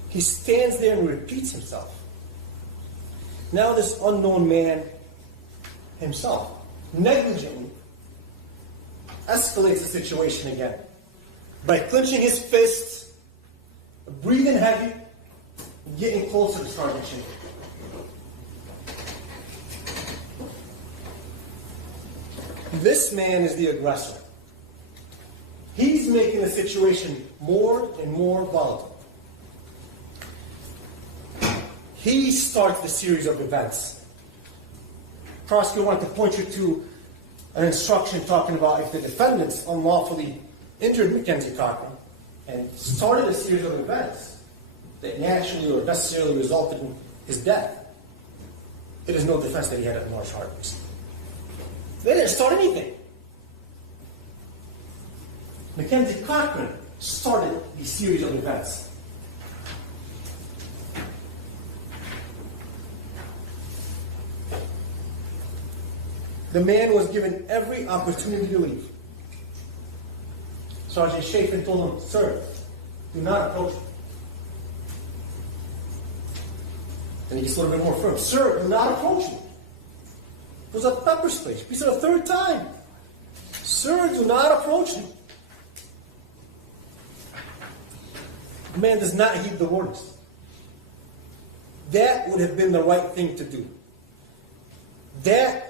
He stands there and repeats himself. Now this unknown man himself negligently escalates the situation again by clenching his fists, breathing heavy, getting closer to Sergeant Chafin. This man is the aggressor. He's making the situation more and more volatile. He starts the series of events. Prosecutor wanted to point you to an instruction talking about if the defendants unlawfully injured Mackenzie Cochran and started a series of events that naturally or necessarily resulted in his death, it is no defense that he had a large heart. They didn't start anything. Mackenzie Cochran started the series of events. The man was given every opportunity to leave. Sergeant Chafin told him, "Sir, do not approach me." And he gets a little bit more firm. "Sir, do not approach me." It was a pepper spray. He said a third time, "Sir, do not approach me." The man does not heed the orders. That would have been the right thing to do. That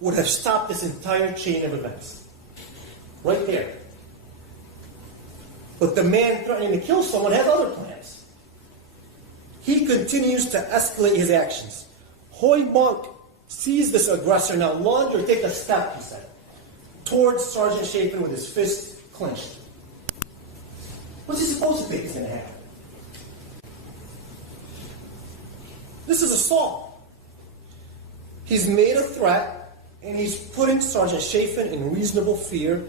would have stopped this entire chain of events. Right there. But the man threatening to kill someone has other plans. He continues to escalate his actions. Hoy Monk sees this aggressor now lunge or take a step, he said, towards Sergeant Chafin with his fists clenched. What's he supposed to think is going to happen? This is assault. He's made a threat, and he's putting Sergeant Chafin in reasonable fear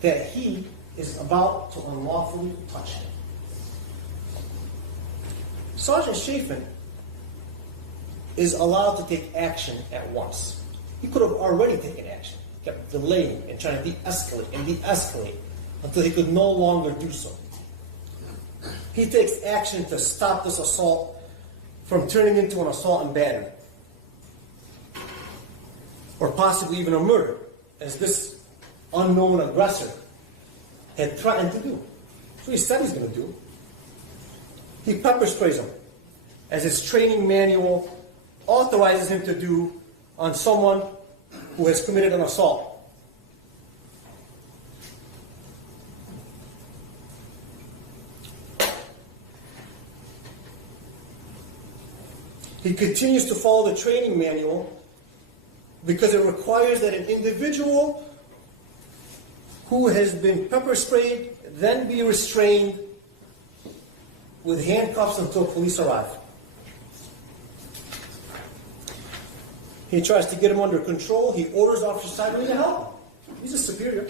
that he is about to unlawfully touch him. Sergeant Chafin is allowed to take action at once. He could have already taken action. He kept delaying and trying to de-escalate until he could no longer do so. He takes action to stop this assault from turning into an assault and battery, or possibly even a murder, as this unknown aggressor had threatened to do. That's what he said he's going to do. He pepper sprays him, as his training manual authorizes him to do on someone who has committed an assault. He continues to follow the training manual because it requires that an individual who has been pepper sprayed then be restrained with handcuffs until police arrive. He tries to get him under control. He orders Officer Simon to help him. He's a superior.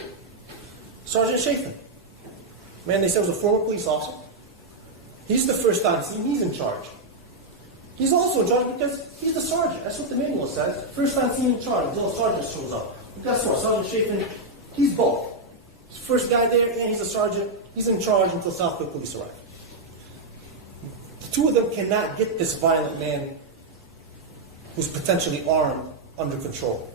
Sergeant Chafin. Man, they said was a former police officer. He's the first on scene. He's in charge. He's also in charge because he's the sergeant. That's what the manual says. First on scene in charge until a sergeant shows up. But guess what? Sergeant Chafin, he's both. He's the first guy there, and he's a sergeant. He's in charge until Southfield police arrive. The two of them cannot get this violent man who's potentially armed under control.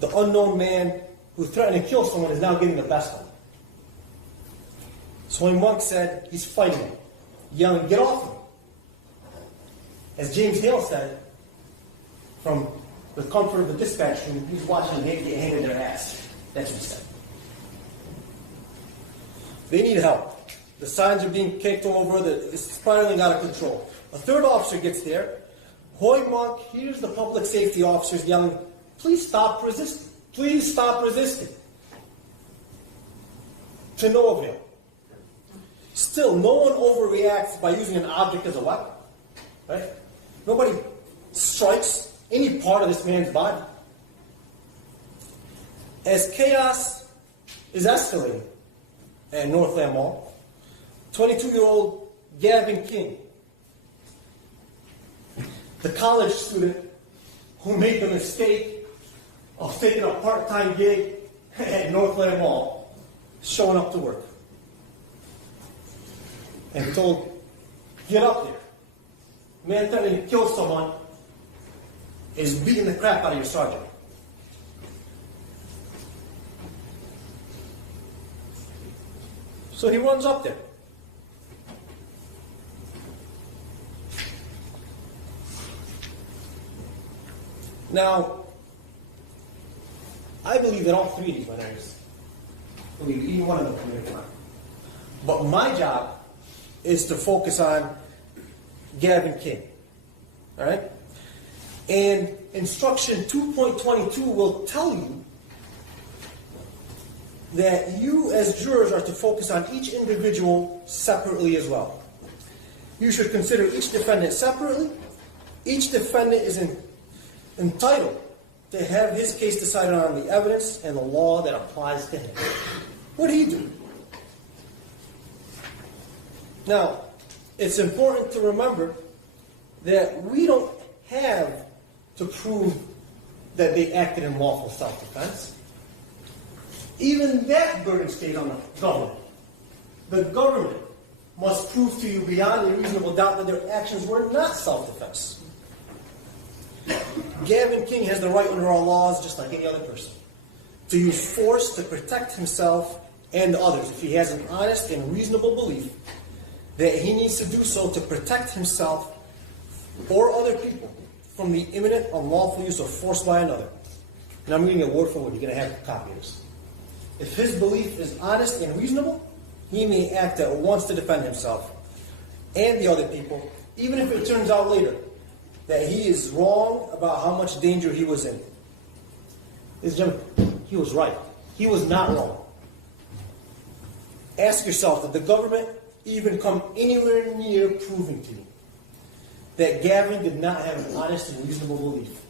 The unknown man who threatened to kill someone is now getting the best of him. So when Monk said he's fighting him, yelling, "Get off him!" As James Hale said, from the comfort of the dispatch room, he's watching them get handed their ass. That's what he said. They need help. The signs are being kicked over. It's spiraling out of control. A third officer gets there. Hoy Monk hears the public safety officers yelling, "Please stop resisting. Please stop resisting." To no avail. Still, no one overreacts by using an object as a weapon. Right? Nobody strikes any part of this man's body. As chaos is escalating at Northland Mall, 22-year-old Gavin King, the college student who made the mistake of taking a part-time gig at Northland Mall, showing up to work, and told, "Get up there. Man threatening to kill someone is beating the crap out of your sergeant." So he runs up there. Now, I believe that all three of these minorities, I believe either one of them committed a crime. But my job is to focus on Gavin King. All right? And instruction 2.22 will tell you that you as jurors are to focus on each individual separately as well. You should consider each defendant separately. Each defendant is entitled to have his case decided on the evidence and the law that applies to him. What did he do? Now, it's important to remember that we don't have to prove that they acted in lawful self-defense. Even that burden stayed on the government. The government must prove to you beyond a reasonable doubt that their actions were not self-defense. Gavin King has the right under our laws, just like any other person, to use force to protect himself and others if he has an honest and reasonable belief that he needs to do so to protect himself or other people from the imminent unlawful use of force by another. And I'm reading it word for word. You're going to have a copy of this. If his belief is honest and reasonable, he may act at once to defend himself and the other people, even if it turns out later that he is wrong about how much danger he was in. Ladies and gentlemen, he was right. He was not wrong. Ask yourself, did the government even come anywhere near proving to you that Gavin did not have an honest and reasonable belief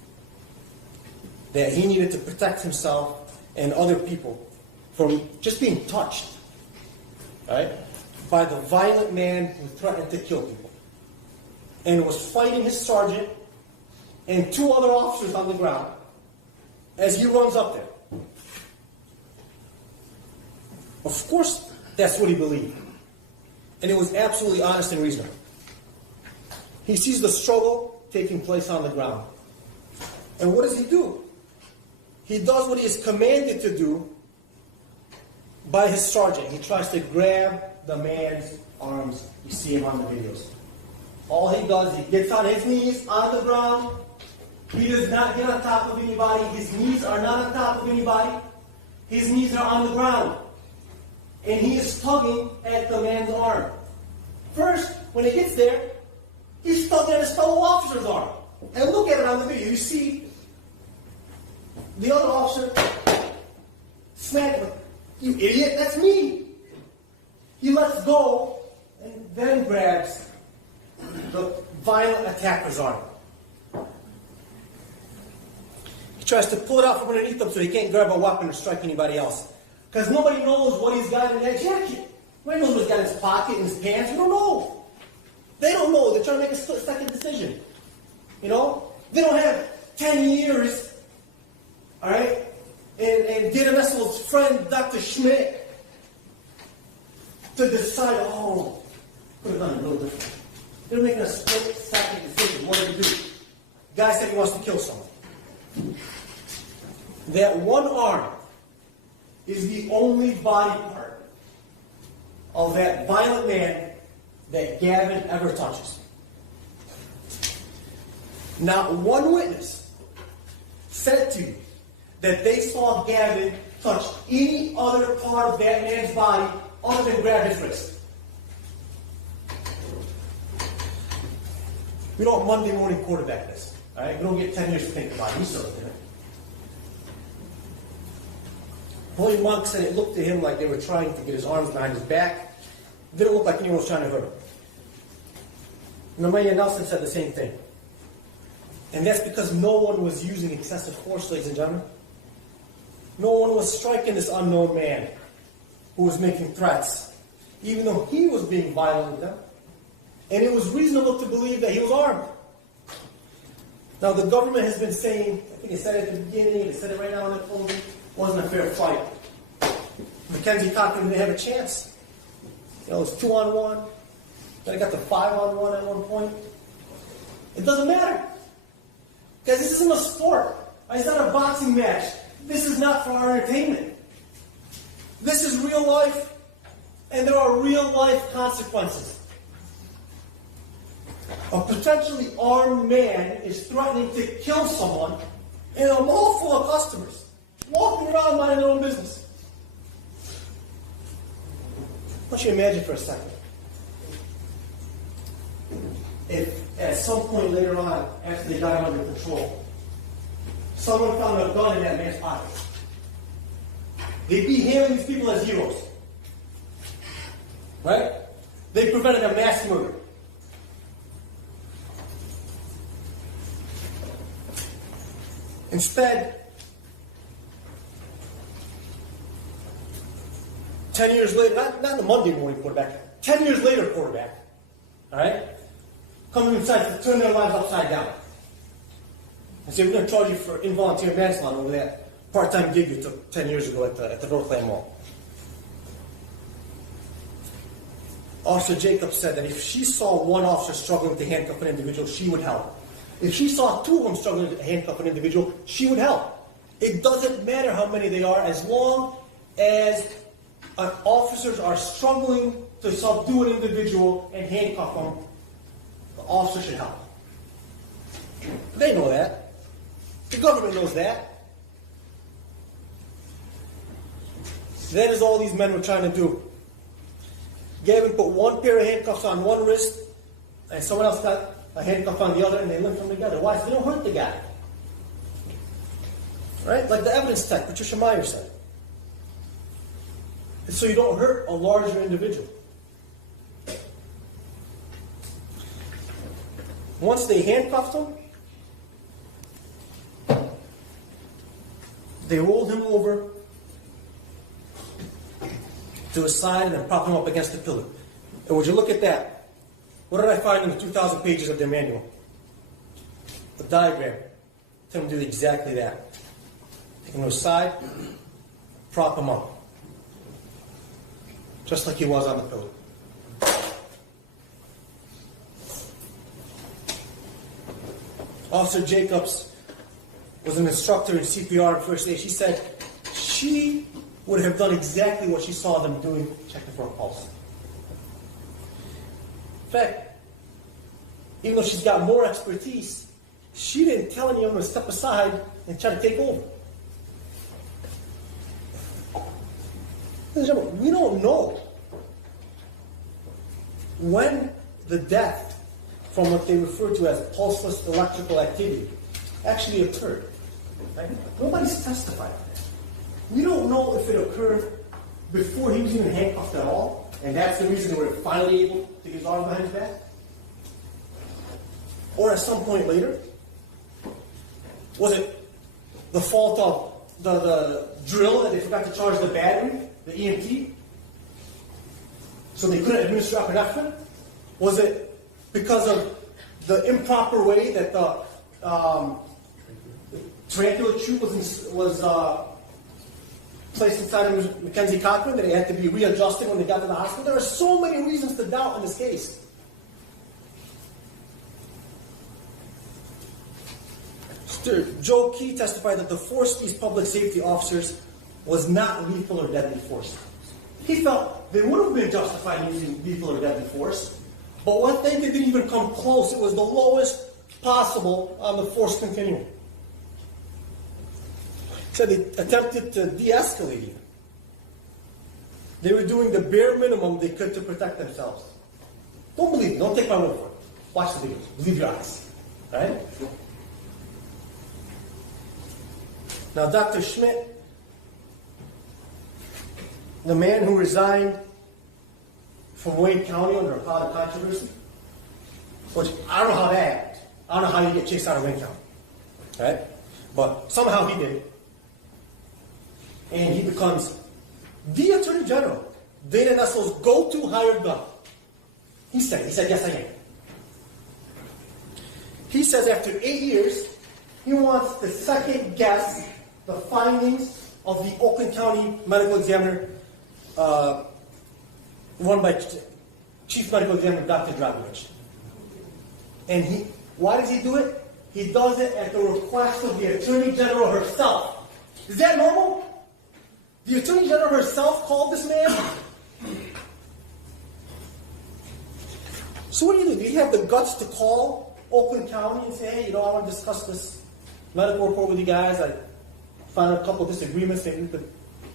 that he needed to protect himself and other people from just being touched, right, by the violent man who threatened to kill people and was fighting his sergeant and two other officers on the ground as he runs up there? Of course, that's what he believed. And it was absolutely honest and reasonable. He sees the struggle taking place on the ground. And what does he do? He does what he is commanded to do by his sergeant. He tries to grab the man's arms. You see him on the videos. All he does, he gets on his knees on the ground. He does not get on top of anybody. His knees are not on top of anybody. His knees are on the ground. And he is tugging at the man's arm. First, when he gets there, he's tugging at his fellow officer's arm. And look at it on the video. You see the other officer smacked him. You idiot, that's me. He lets go and then grabs the violent attacker's arm. He tries to pull it out from underneath him so he can't grab a weapon or strike anybody else. Because nobody knows what he's got in that jacket. Nobody knows what he's got in his pocket, in his pants. We don't know. They don't know. They're trying to make a split-second decision. You know? They don't have 10 years, all right, and Dana Messel's friend, Dr. Schmidt, to decide, oh, could have done a little different. They're making a split-second decision. What do they do? Guy said he wants to kill someone. That one arm is the only body part of that violent man that Gavin ever touches. Not one witness said to you that they saw Gavin touch any other part of that man's body other than grab his wrist. We don't Monday morning quarterback this. All right? We don't get 10 years to think about it. We served in it. Holy Monk said it looked to him like they were trying to get his arms behind his back. It didn't look like anyone was trying to hurt him. Namaya Nelson said the same thing. And that's because no one was using excessive force, ladies and gentlemen. No one was striking this unknown man who was making threats, even though he was being violent with them. And it was reasonable to believe that he was armed. Now, the government has been saying, I think they said it at the beginning, they said it right now in the closing, wasn't a fair fight. Mackenzie Cochran didn't have a chance. You know, it was 2-on-1. Then I got to 5-on-1 at one point. It doesn't matter. Guys, this isn't a sport. It's not a boxing match. This is not for our entertainment. This is real life, and there are real life consequences. A potentially armed man is threatening to kill someone in a mall full of customers, walking around minding their own business. I want you to imagine for a second. If at some point later on, after they got him under control, someone found a gun in that man's pocket, they'd be hailing these people as heroes. Right? They prevented a mass murder. Instead, 10 years later, not the Monday morning quarterback, 10 years later quarterback, all right, comes inside to turn their lives upside down. And say, we're going to charge you for involuntary manslaughter over that part-time gig you took 10 years ago at the Northland Mall. Officer Jacobs said that if she saw one officer struggling to handcuff an individual, she would help. If she saw two of them struggling to handcuff an individual, she would help. It doesn't matter how many they are, as long as officers are struggling to subdue an individual and handcuff them, the officer should help. They know that. The government knows that. That is all these men were trying to do. Gavin put one pair of handcuffs on one wrist, and someone else got a handcuff on the other, and they linked them together. Why? So they don't hurt the guy. Right? Like the evidence tech, Patricia Meyer said. And so you don't hurt a larger individual. Once they handcuffed him, they rolled him over to his side and then propped him up against the pillar. And would you look at that? What did I find in the 2,000 pages of their manual? A diagram. Tell them to do exactly that. Take him to his side, prop him up. Just like he was on the pillar. Officer Jacobs was an instructor in CPR and first aid. She said she would have done exactly what she saw them doing, checking for a pulse. In fact, even though she's got more expertise, she didn't tell anyone to step aside and try to take over. Ladies and gentlemen, we don't know when the death from what they refer to as pulseless electrical activity actually occurred. Right? Nobody's testified. We don't know if it occurred before he was even handcuffed at all, and that's the reason they were finally able to get his arm behind his back, or at some point later. Was it the fault of the drill that they forgot to charge the battery, the EMT, so they couldn't administer epinephrine? Was it because of the improper way that the tarantula tube was placed inside of Mackenzie Cochran, that it had to be readjusted when they got to the hospital? There are so many reasons to doubt in this case. Joe Key testified that the force these public safety officers was not lethal or deadly force. He felt they would have been justified in using lethal or deadly force, but one thing that didn't even come close, it was the lowest possible on the force continuum. He said they attempted to de-escalate it. They were doing the bare minimum they could to protect themselves. Don't believe me. Don't take my word for it. Watch the videos. Believe your eyes. Right? Now, Dr. Schmidt, the man who resigned from Wayne County under a cloud of controversy, which I don't know how that happened. I don't know how you get chased out of Wayne County. Right? But somehow he did. And he becomes the Attorney General, Dana Nessel's go-to hired gun. He said, yes, I am. He says after 8 years, he wants to second guess the findings of the Oakland County Medical Examiner, run by Chief Medical Examiner Dr. Dragovich. And why does he do it? He does it at the request of the Attorney General herself. Is that normal? The Attorney General herself called this man? So what do? Do you have the guts to call Oakland County and say, hey, I want to discuss this medical report with you guys. I found a couple of disagreements. Maybe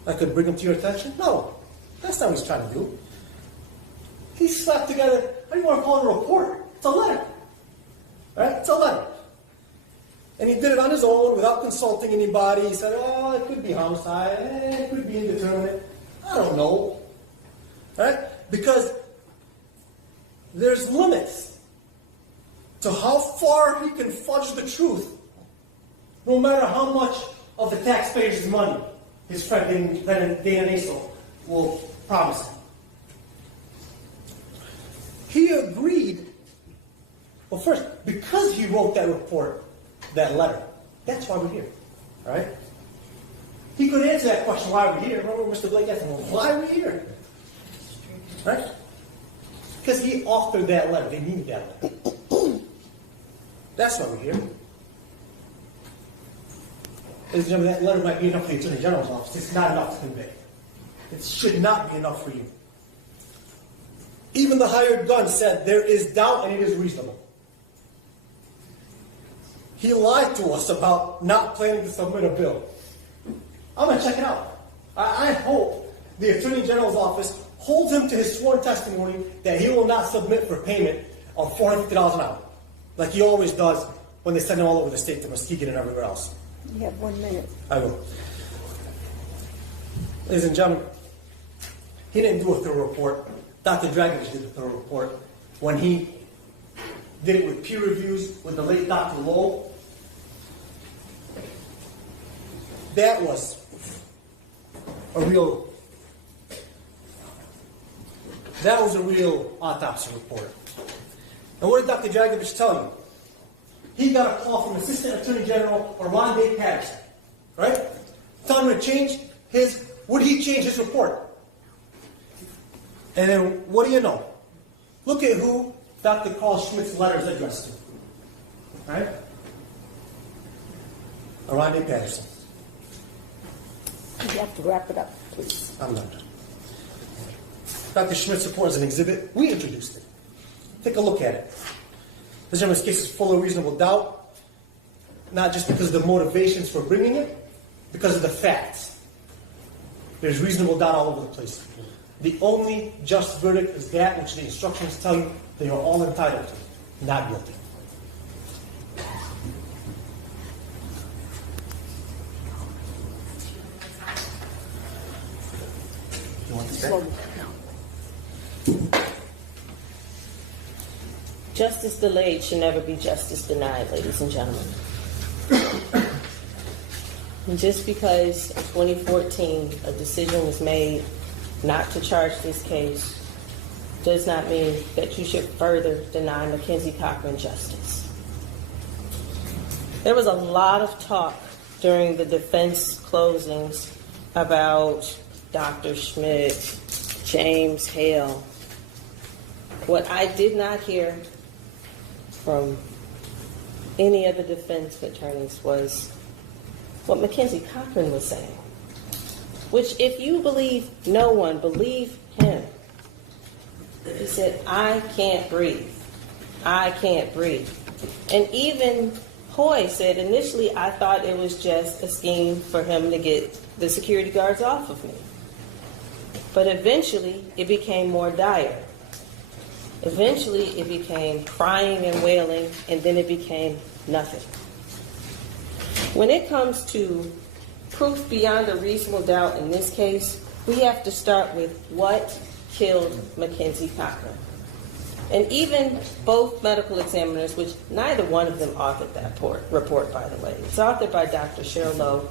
I could bring them to your attention? No. That's not what he's trying to do. He slapped together, how do you want to call it a report? It's a letter. Right? It's a letter. And he did it on his own without consulting anybody. He said, oh, it could be homicide. It could be indeterminate. I don't know. Right? Because there's limits to how far he can fudge the truth, no matter how much of the taxpayers' money his friend Dana Nessel will promise him. He agreed, well, first, because he wrote that report, that letter, that's why we're here. All right? He could answer that question, why are we here? Remember Mr. Blake asked him, well, why are we here? Right? Because he authored that letter. They needed that letter. That's why we're here. Ladies and gentlemen, that letter might be enough for the Attorney General's office. It's not enough to convict. It should not be enough for you. Even the hired gun said there is doubt and it is reasonable. He lied to us about not planning to submit a bill. I'm going to check it out. I hope the Attorney General's office holds him to his sworn testimony that he will not submit for payment of $450 an hour, like he always does when they send him all over the state to Muskegon and everywhere else. You have 1 minute. I will. Ladies and gentlemen, he didn't do a thorough report. Dr. Dragovich did a thorough report. When he did it with peer reviews with the late Dr. Lowell, that was a real autopsy report. And what did Dr. Dragovich tell you? He got a call from Assistant Attorney General Orlando Patterson, right? Telling him to change would he change his report? And then what do you know? Look at who Dr. Carl Schmidt's letter is addressed to. Right? Orlando Patterson. You have to wrap it up, please. I'm not done. Dr. Schmidt's report is an exhibit. We introduced it. Take a look at it. This gentleman's case is full of reasonable doubt, not just because of the motivations for bringing it, because of the facts. There's reasonable doubt all over the place. The only just verdict is that which the instructions tell you they are all entitled to, not guilty. You want to say? Slowly. Justice delayed should never be justice denied, ladies and gentlemen. And just because in 2014 a decision was made not to charge this case does not mean that you should further deny Mackenzie Cochran justice. There was a lot of talk during the defense closings about Dr. Schmidt, James Hale. What I did not hear from any of the defense attorneys was what Mackenzie Cochran was saying, which if you believe no one, believe him. He said, I can't breathe. I can't breathe. And even Hoy said, initially I thought it was just a scheme for him to get the security guards off of me. But eventually it became more dire. Eventually it became crying and wailing, and then it became nothing. When it comes to proof beyond a reasonable doubt in this case, we have to start with what killed Mackenzie Cochran. And even both medical examiners, which neither one of them authored that report, by the way. It's authored by Dr. Cheryl Lowe.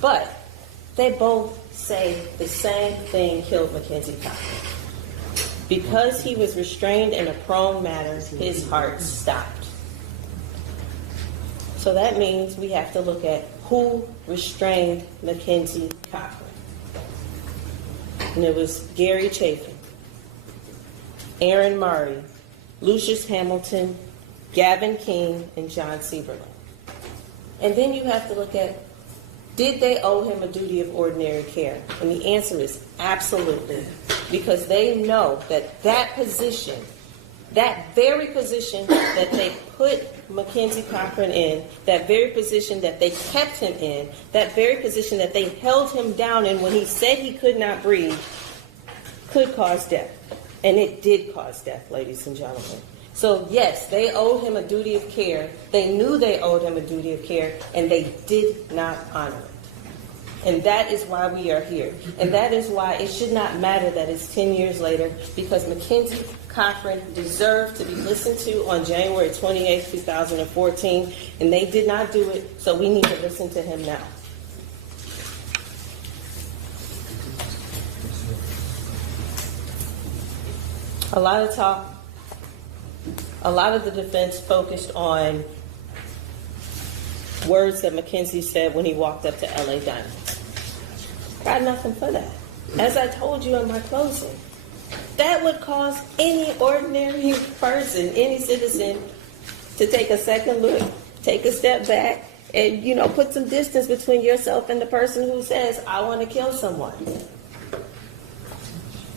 But they both say the same thing killed Mackenzie Cochran. Because he was restrained in a prone manner, his heart stopped. So that means we have to look at who restrained Mackenzie Cochran. And it was Gary Chafin, Aaron Murray, Lucius Hamilton, Gavin King, and John Sieberlin. And then you have to look at, did they owe him a duty of ordinary care? And the answer is absolutely. Because they know that that position, that very position that they put Mackenzie Cochran in, that very position that they kept him in, that very position that they held him down in when he said he could not breathe, could cause death. And it did cause death, ladies and gentlemen. So yes, they owed him a duty of care. They knew they owed him a duty of care, and they did not honor it. And that is why we are here. And that is why it should not matter that it's 10 years later, because Mackenzie Cochran deserved to be listened to on January 28, 2014, and they did not do it, so we need to listen to him now. A lot of talk, a lot of the defense focused on words that Mackenzie said when he walked up to L.A. Diamond. Got nothing for that. As I told you in my closing, that would cause any ordinary person, any citizen, to take a second look, take a step back, and, put some distance between yourself and the person who says, I want to kill someone.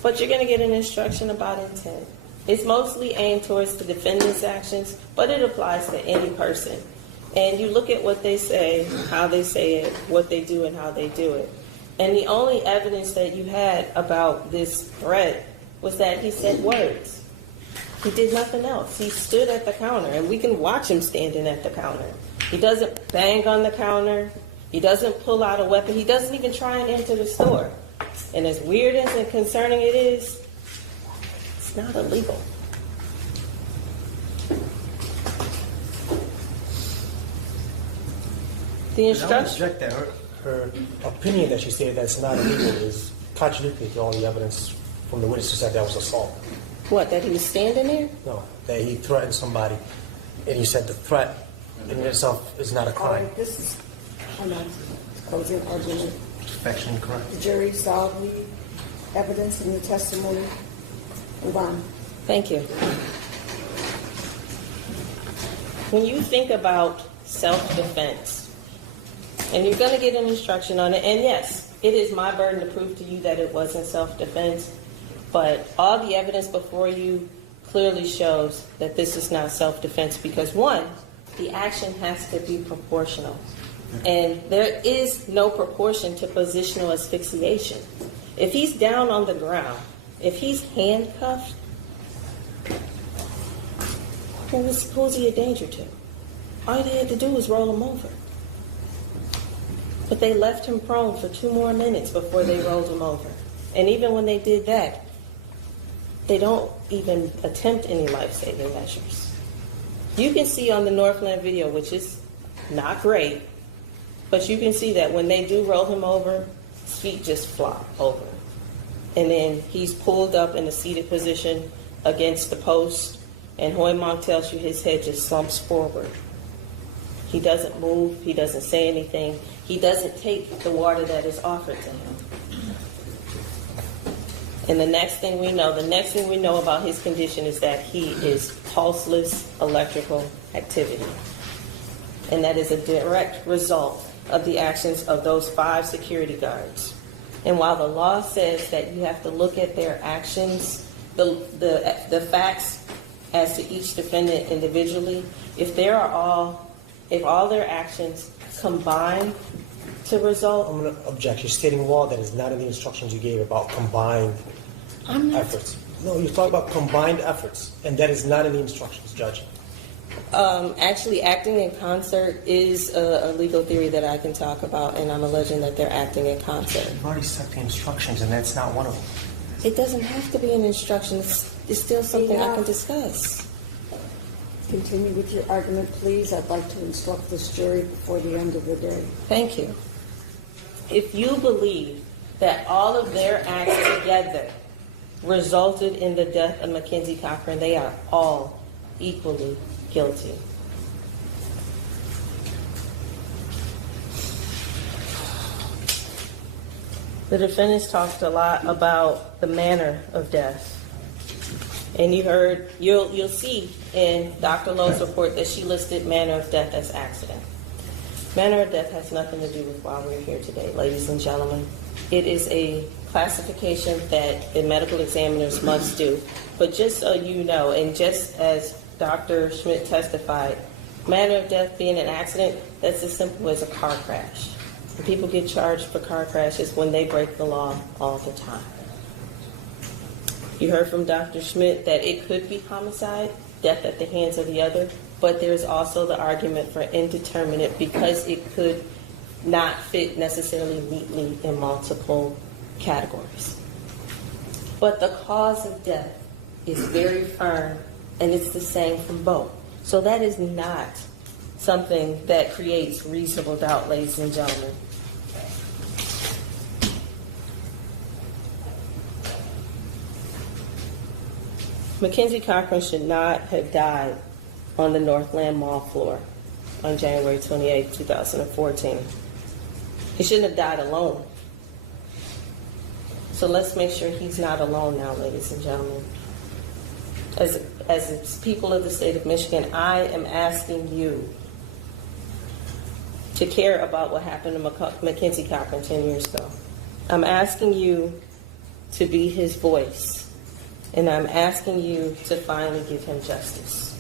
But you're going to get an instruction about intent. It's mostly aimed towards the defendant's actions, but it applies to any person. And you look at what they say, how they say it, what they do, and how they do it. And the only evidence that you had about this threat was that he said words. He did nothing else. He stood at the counter, and we can watch him standing at the counter. He doesn't bang on the counter. He doesn't pull out a weapon. He doesn't even try and enter the store. And as weird as and concerning it is, it's not illegal. The And I would instruction. object that her opinion that she said that's not illegal is contradictory to all the evidence from the witness who said that was assault. What, that he was standing there? No, that he threatened somebody, and you said the threat in itself is not a All crime. right, this is, hold on, closing argument. Factually correct. The jury saw the evidence and the testimony. Move on. Thank you. When you think about self-defense, and you're going to get an instruction on it, and yes, it is my burden to prove to you that it wasn't self-defense, but all the evidence before you clearly shows that this is not self-defense because, one, the action has to be proportional. And there is no proportion to positional asphyxiation. If he's down on the ground, if he's handcuffed, who's he a danger to? All they had to do was roll him over. But they left him prone for 2 more minutes before they rolled him over. And even when they did that, they don't even attempt any life-saving measures. You can see on the Northland video, which is not great, but you can see that when they do roll him over, his feet just flop over. And then he's pulled up in a seated position against the post, and Hoy Monk tells you his head just slumps forward. He doesn't move, he doesn't say anything, he doesn't take the water that is offered to him. And the next thing we know about his condition is that he is pulseless electrical activity. And that is a direct result of the actions of those 5 security guards. And while the law says that you have to look at their actions, the facts as to each defendant individually, if all their actions combine to result. I'm going to object. You're stating law that is not in the instructions you gave about combined efforts. No, you're talking about combined efforts, and that is not in the instructions, Judge. Actually, acting in concert is a legal theory that I can talk about, and I'm alleging that they're acting in concert. You've already set the instructions, and that's not one of them. It doesn't have to be an instruction. It's still something I can discuss. Continue with your argument, please. I'd like to instruct this jury before the end of the day. Thank you. If you believe that all of their acts together resulted in the death of Mackenzie Cochran, they are all equally guilty. The defendants talked a lot about the manner of death. And you'll see in Dr. Lowe's report that she listed manner of death as accident. Manner of death has nothing to do with why we're here today, ladies and gentlemen. It is a classification that the medical examiners must do. But just so you know, and just as Dr. Schmidt testified, manner of death being an accident, that's as simple as a car crash. And people get charged for car crashes when they break the law all the time. You heard from Dr. Schmidt that it could be homicide, death at the hands of the other, but there's also the argument for indeterminate because it could not fit necessarily neatly in multiple categories. But the cause of death is very firm, and it's the same from both. So that is not something that creates reasonable doubt, ladies and gentlemen. Mackenzie Cochran should not have died on the Northland Mall floor on January 28, 2014. He shouldn't have died alone. So let's make sure he's not alone now, ladies and gentlemen. As people of the state of Michigan, I am asking you to care about what happened to Mackenzie Cochran 10 years ago. I'm asking you to be his voice. And I'm asking you to finally give him justice.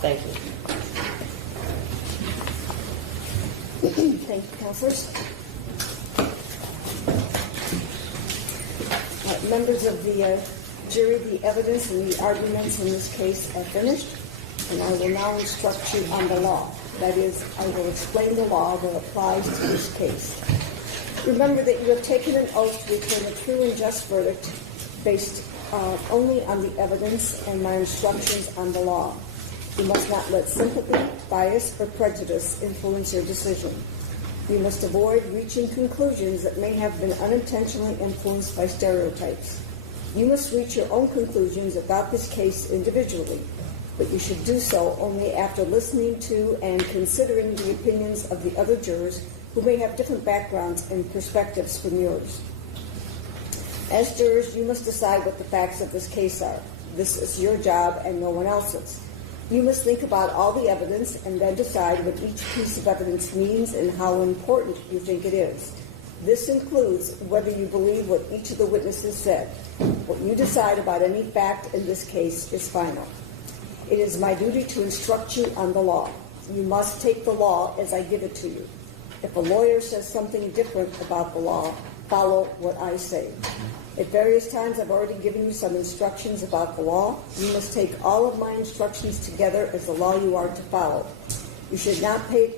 Thank you. Thank you, counselors. Members of the jury, the evidence and the arguments in this case are finished, and I will now instruct you on the law. That is, I will explain the law that applies to this case. Remember that you have taken an oath to return a true and just verdict based only on the evidence and my instructions on the law. You must not let sympathy, bias, or prejudice influence your decision. You must avoid reaching conclusions that may have been unintentionally influenced by stereotypes. You must reach your own conclusions about this case individually, but you should do so only after listening to and considering the opinions of the other jurors who may have different backgrounds and perspectives from yours. As jurors, you must decide what the facts of this case are. This is your job and no one else's. You must think about all the evidence and then decide what each piece of evidence means and how important you think it is. This includes whether you believe what each of the witnesses said. What you decide about any fact in this case is final. It is my duty to instruct you on the law. You must take the law as I give it to you. If a lawyer says something different about the law, follow what I say. At various times, I've already given you some instructions about the law. You must take all of my instructions together as the law you are to follow. You should not pay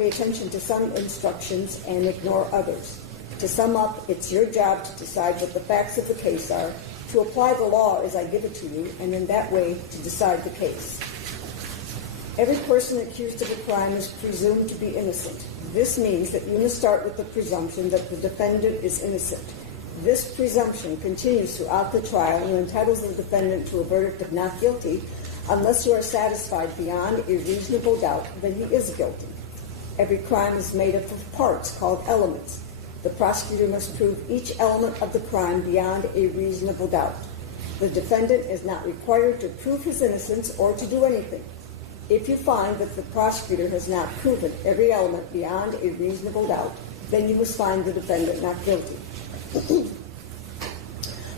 attention to some instructions and ignore others. To sum up, it's your job to decide what the facts of the case are, to apply the law as I give it to you, and in that way to decide the case. Every person accused of a crime is presumed to be innocent. This means that you must start with the presumption that the defendant is innocent. This presumption continues throughout the trial and entitles the defendant to a verdict of not guilty unless you are satisfied beyond a reasonable doubt that he is guilty. Every crime is made up of parts called elements. The prosecutor must prove each element of the crime beyond a reasonable doubt. The defendant is not required to prove his innocence or to do anything. If you find that the prosecutor has not proven every element beyond a reasonable doubt, then you must find the defendant not guilty.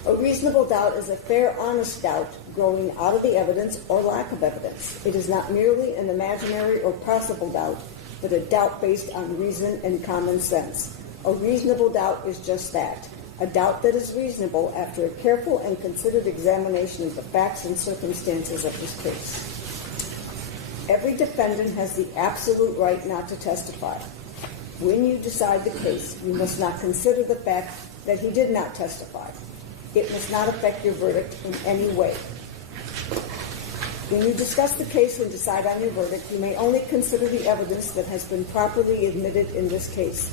A reasonable doubt is a fair, honest doubt growing out of the evidence or lack of evidence. It is not merely an imaginary or possible doubt, but a doubt based on reason and common sense. A reasonable doubt is just that, a doubt that is reasonable after a careful and considered examination of the facts and circumstances of this case. Every defendant has the absolute right not to testify. When you decide the case, you must not consider the fact that he did not testify. It must not affect your verdict in any way. When you discuss the case and decide on your verdict, you may only consider the evidence that has been properly admitted in this case.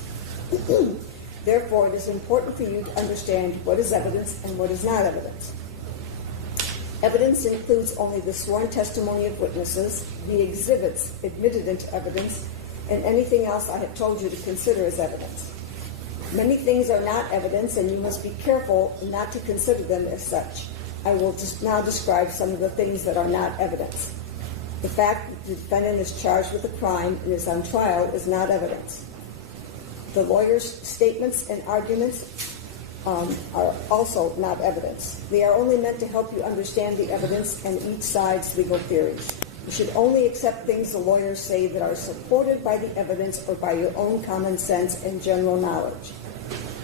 Therefore, it is important for you to understand what is evidence and what is not evidence. Evidence includes only the sworn testimony of witnesses, the exhibits admitted into evidence, and anything else I have told you to consider as evidence. Many things are not evidence, and you must be careful not to consider them as such. I will just now describe some of the things that are not evidence. The fact that the defendant is charged with a crime and is on trial is not evidence. The lawyer's statements and arguments are also not evidence. They are only meant to help you understand the evidence and each side's legal theories. You should only accept things the lawyers say that are supported by the evidence or by your own common sense and general knowledge.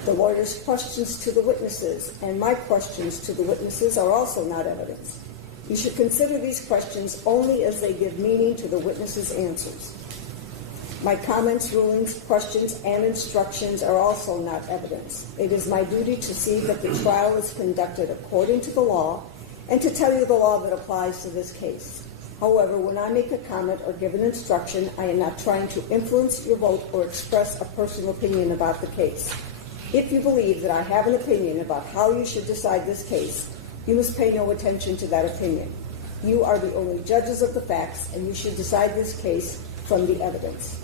The lawyer's questions to the witnesses and my questions to the witnesses are also not evidence. You should consider these questions only as they give meaning to the witnesses' answers. My comments, rulings, questions, and instructions are also not evidence. It is my duty to see that the trial is conducted according to the law and to tell you the law that applies to this case. However, when I make a comment or give an instruction, I am not trying to influence your vote or express a personal opinion about the case. If you believe that I have an opinion about how you should decide this case, you must pay no attention to that opinion. You are the only judges of the facts, and you should decide this case from the evidence.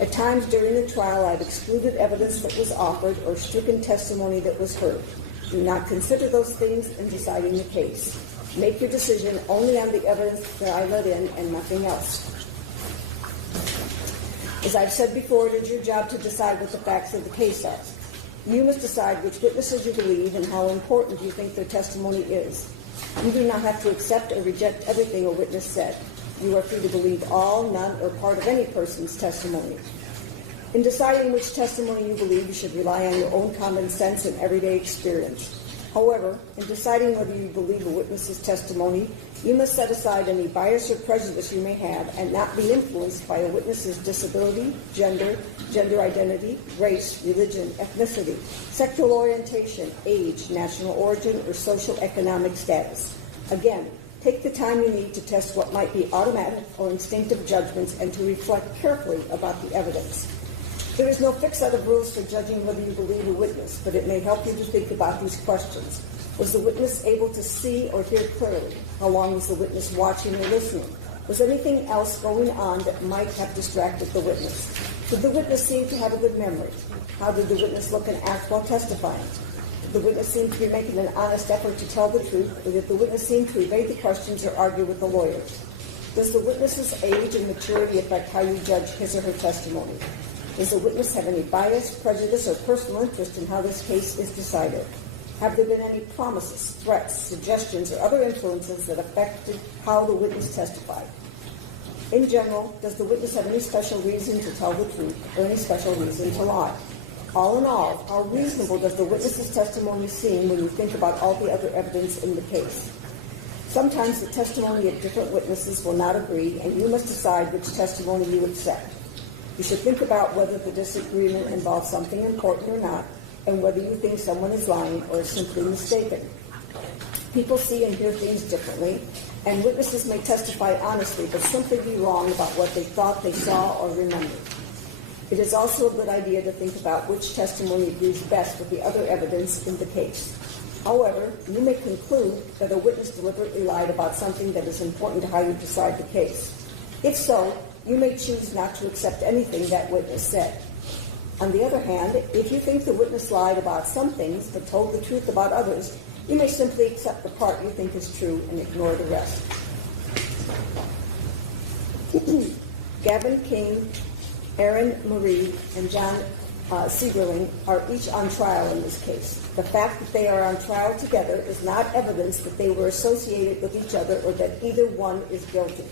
At times during the trial, I have excluded evidence that was offered or stricken testimony that was heard. Do not consider those things in deciding the case. Make your decision only on the evidence that I let in and nothing else. As I've said before, it is your job to decide what the facts of the case are. You must decide which witnesses you believe and how important you think their testimony is. You do not have to accept or reject everything a witness said. You are free to believe all, none, or part of any person's testimony. In deciding which testimony you believe, you should rely on your own common sense and everyday experience. However, in deciding whether you believe a witness's testimony, you must set aside any bias or prejudice you may have and not be influenced by a witness's disability, gender identity, race, religion, ethnicity, sexual orientation, age, national origin, or social economic status. Again, take the time you need to test what might be automatic or instinctive judgments and to reflect carefully about the evidence. There is no fixed set of rules for judging whether you believe a witness, but it may help you to think about these questions. Was the witness able to see or hear clearly? How long was the witness watching or listening? Was anything else going on that might have distracted the witness? Did the witness seem to have a good memory? How did the witness look and act while testifying? Did the witness seem to be making an honest effort to tell the truth, or did the witness seem to evade the questions or argue with the lawyers? Does the witness's age and maturity affect how you judge his or her testimony? Does the witness have any bias, prejudice, or personal interest in how this case is decided? Have there been any promises, threats, suggestions, or other influences that affected how the witness testified? In general, does the witness have any special reason to tell the truth or any special reason to lie? All in all, how reasonable does the witness's testimony seem when you think about all the other evidence in the case? Sometimes the testimony of different witnesses will not agree, and you must decide which testimony you accept. You should think about whether the disagreement involves something important or not, and whether you think someone is lying or is simply mistaken. People see and hear things differently, and witnesses may testify honestly but simply be wrong about what they thought they saw or remembered. It is also a good idea to think about which testimony agrees best with the other evidence in the case. However, you may conclude that a witness deliberately lied about something that is important to how you decide the case. If so, you may choose not to accept anything that witness said. On the other hand, if you think the witness lied about some things but told the truth about others, you may simply accept the part you think is true and ignore the rest. Gavin King, Aaron Marie, and John Siegerling are each on trial in this case. The fact that they are on trial together is not evidence that they were associated with each other or that either one is guilty.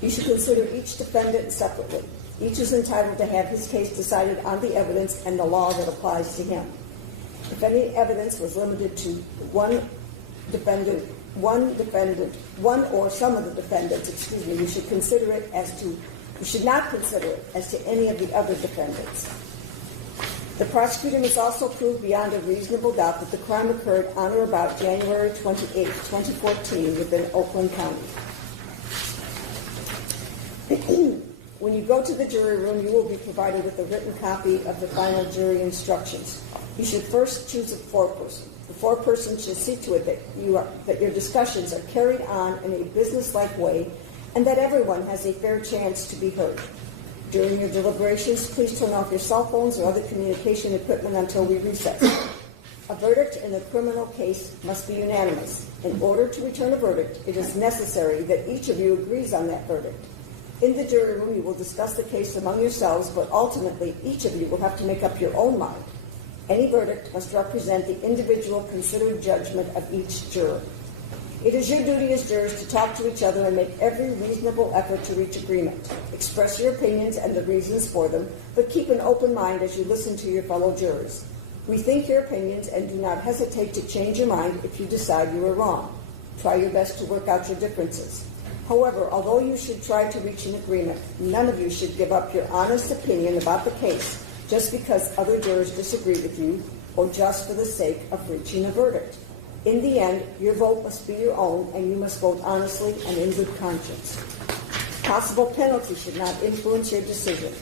You should consider each defendant separately. Each is entitled to have his case decided on the evidence and the law that applies to him. If any evidence was limited to one or some of the defendants, you should not consider it as to any of the other defendants. The prosecutor must also prove beyond a reasonable doubt that the crime occurred on or about January 28, 2014 within Oakland County. When you go to the jury room, you will be provided with a written copy of the final jury instructions. You should first choose a foreperson. The foreperson should see to it that your discussions are carried on in a businesslike way and that everyone has a fair chance to be heard. During your deliberations, please turn off your cell phones or other communication equipment until we recess. A verdict in a criminal case must be unanimous. In order to return a verdict, it is necessary that each of you agrees on that verdict. In the jury room, you will discuss the case among yourselves, but ultimately, each of you will have to make up your own mind. Any verdict must represent the individual considered judgment of each juror. It is your duty as jurors to talk to each other and make every reasonable effort to reach agreement. Express your opinions and the reasons for them, but keep an open mind as you listen to your fellow jurors. Rethink your opinions and do not hesitate to change your mind if you decide you are wrong. Try your best to work out your differences. However, although you should try to reach an agreement, none of you should give up your honest opinion about the case just because other jurors disagree with you or just for the sake of reaching a verdict. In the end, your vote must be your own, and you must vote honestly and in good conscience. Possible penalty should not influence your decision.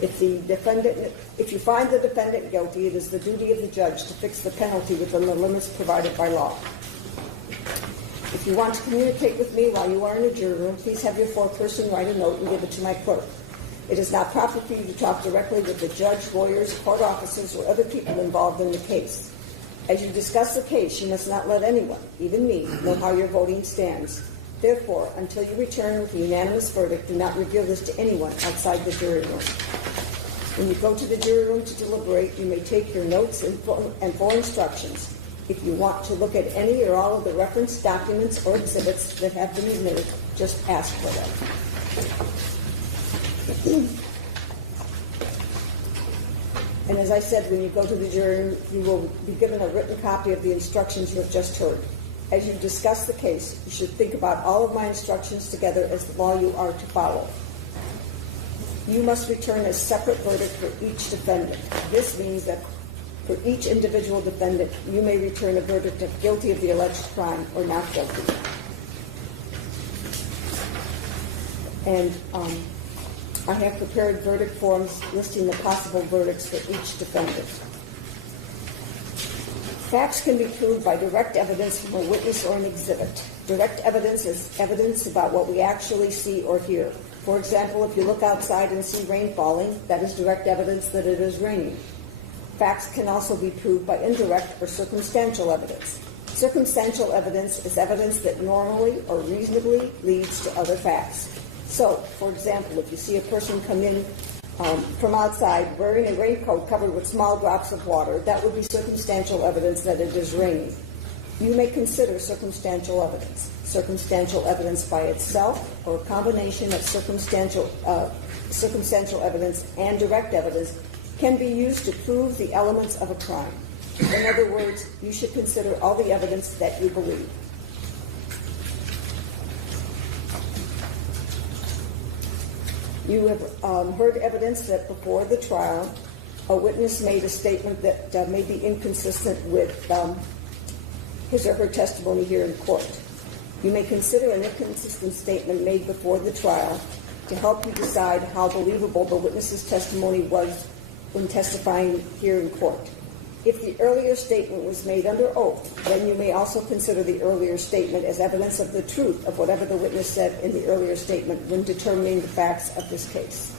If you find the defendant guilty, it is the duty of the judge to fix the penalty within the limits provided by law. If you want to communicate with me while you are in a jury room, please have your foreperson write a note and give it to my clerk. It is not proper for you to talk directly with the judge, lawyers, court officers, or other people involved in the case. As you discuss the case, you must not let anyone, even me, know how your voting stands. Therefore, until you return with a unanimous verdict, do not reveal this to anyone outside the jury room. When you go to the jury room to deliberate, you may take your notes and full instructions. If you want to look at any or all of the reference documents or exhibits that have been admitted, just ask for them. And as I said, when you go to the jury room, you will be given a written copy of the instructions you have just heard. As you discuss the case, you should think about all of my instructions together as the law you are to follow. You must return a separate verdict for each defendant. This means that for each individual defendant, you may return a verdict of guilty of the alleged crime or not guilty. And I have prepared verdict forms listing the possible verdicts for each defendant. Facts can be proved by direct evidence from a witness or an exhibit. Direct evidence is evidence about what we actually see or hear. For example, if you look outside and see rain falling, that is direct evidence that it is raining. Facts can also be proved by indirect or circumstantial evidence. Circumstantial evidence is evidence that normally or reasonably leads to other facts. So, for example, if you see a person come in from outside wearing a raincoat covered with small drops of water, that would be circumstantial evidence that it is raining. You may consider circumstantial evidence. Circumstantial evidence by itself or a combination of circumstantial evidence and direct evidence can be used to prove the elements of a crime. In other words, you should consider all the evidence that you believe. You have heard evidence that before the trial, a witness made a statement that may be inconsistent with his or her testimony here in court. You may consider an inconsistent statement made before the trial to help you decide how believable the witness's testimony was when testifying here in court. If the earlier statement was made under oath, then you may also consider the earlier statement as evidence of the truth of whatever the witness said in the earlier statement when determining the facts of this case.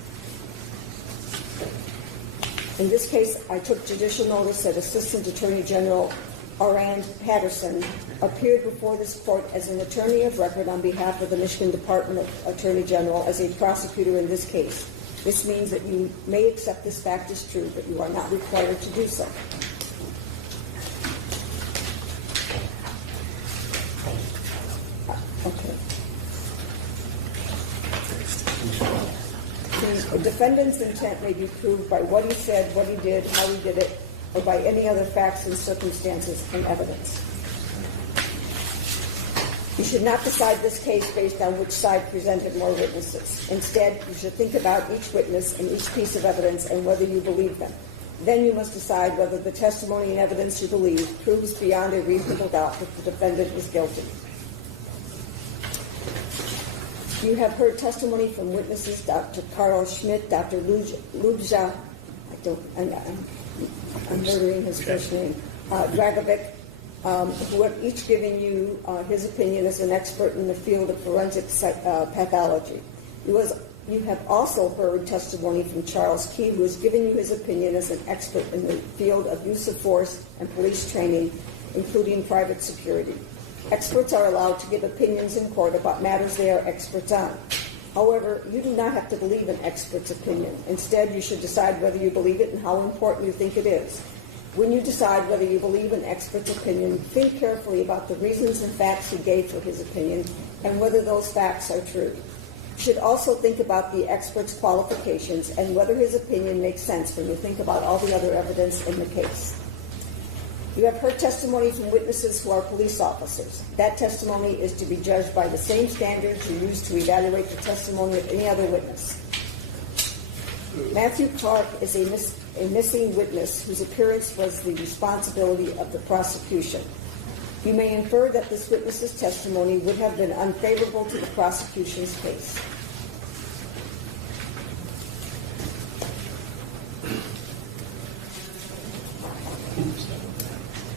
In this case, I took judicial notice that Assistant Attorney General Arand Patterson appeared before this court as an attorney of record on behalf of the Michigan Department of Attorney General as a prosecutor in this case. This means that you may accept this fact as true, but you are not required to do so. Okay. The defendant's intent may be proved by what he said, what he did, how he did it, or by any other facts and circumstances and evidence. You should not decide this case based on which side presented more witnesses. Instead, you should think about each witness and each piece of evidence and whether you believe them. Then you must decide whether the testimony and evidence you believe proves beyond a reasonable doubt that the defendant is guilty. You have heard testimony from witnesses Dr. Carl Schmidt, Dr. Lubja, I'm murdering his first name, Dragovic, who have each given you his opinion as an expert in the field of forensic pathology. You have also heard testimony from Charles Key, who has given you his opinion as an expert in the field of use of force and police training, including private security. Experts are allowed to give opinions in court about matters they are experts on. However, you do not have to believe an expert's opinion. Instead, you should decide whether you believe it and how important you think it is. When you decide whether you believe an expert's opinion, think carefully about the reasons and facts he gave for his opinion and whether those facts are true. You should also think about the expert's qualifications and whether his opinion makes sense when you think about all the other evidence in the case. You have heard testimony from witnesses who are police officers. That testimony is to be judged by the same standards you use to evaluate the testimony of any other witness. Matthew Clark is a missing witness whose appearance was the responsibility of the prosecution. You may infer that this witness's testimony would have been unfavorable to the prosecution's case.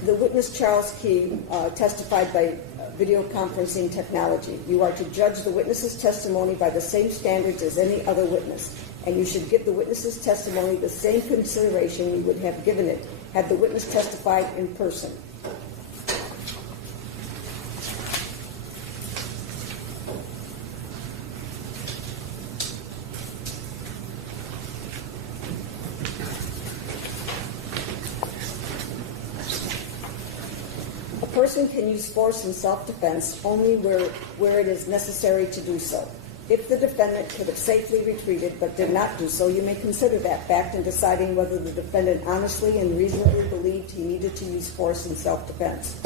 The witness, Charles Key, testified by video conferencing technology. You are to judge the witness's testimony by the same standards as any other witness, and you should give the witness's testimony the same consideration you would have given it had the witness testified in person. A person can use force in self-defense only where it is necessary to do so. If the defendant could have safely retreated but did not do so, you may consider that fact in deciding whether the defendant honestly and reasonably believed he needed to use force in self-defense.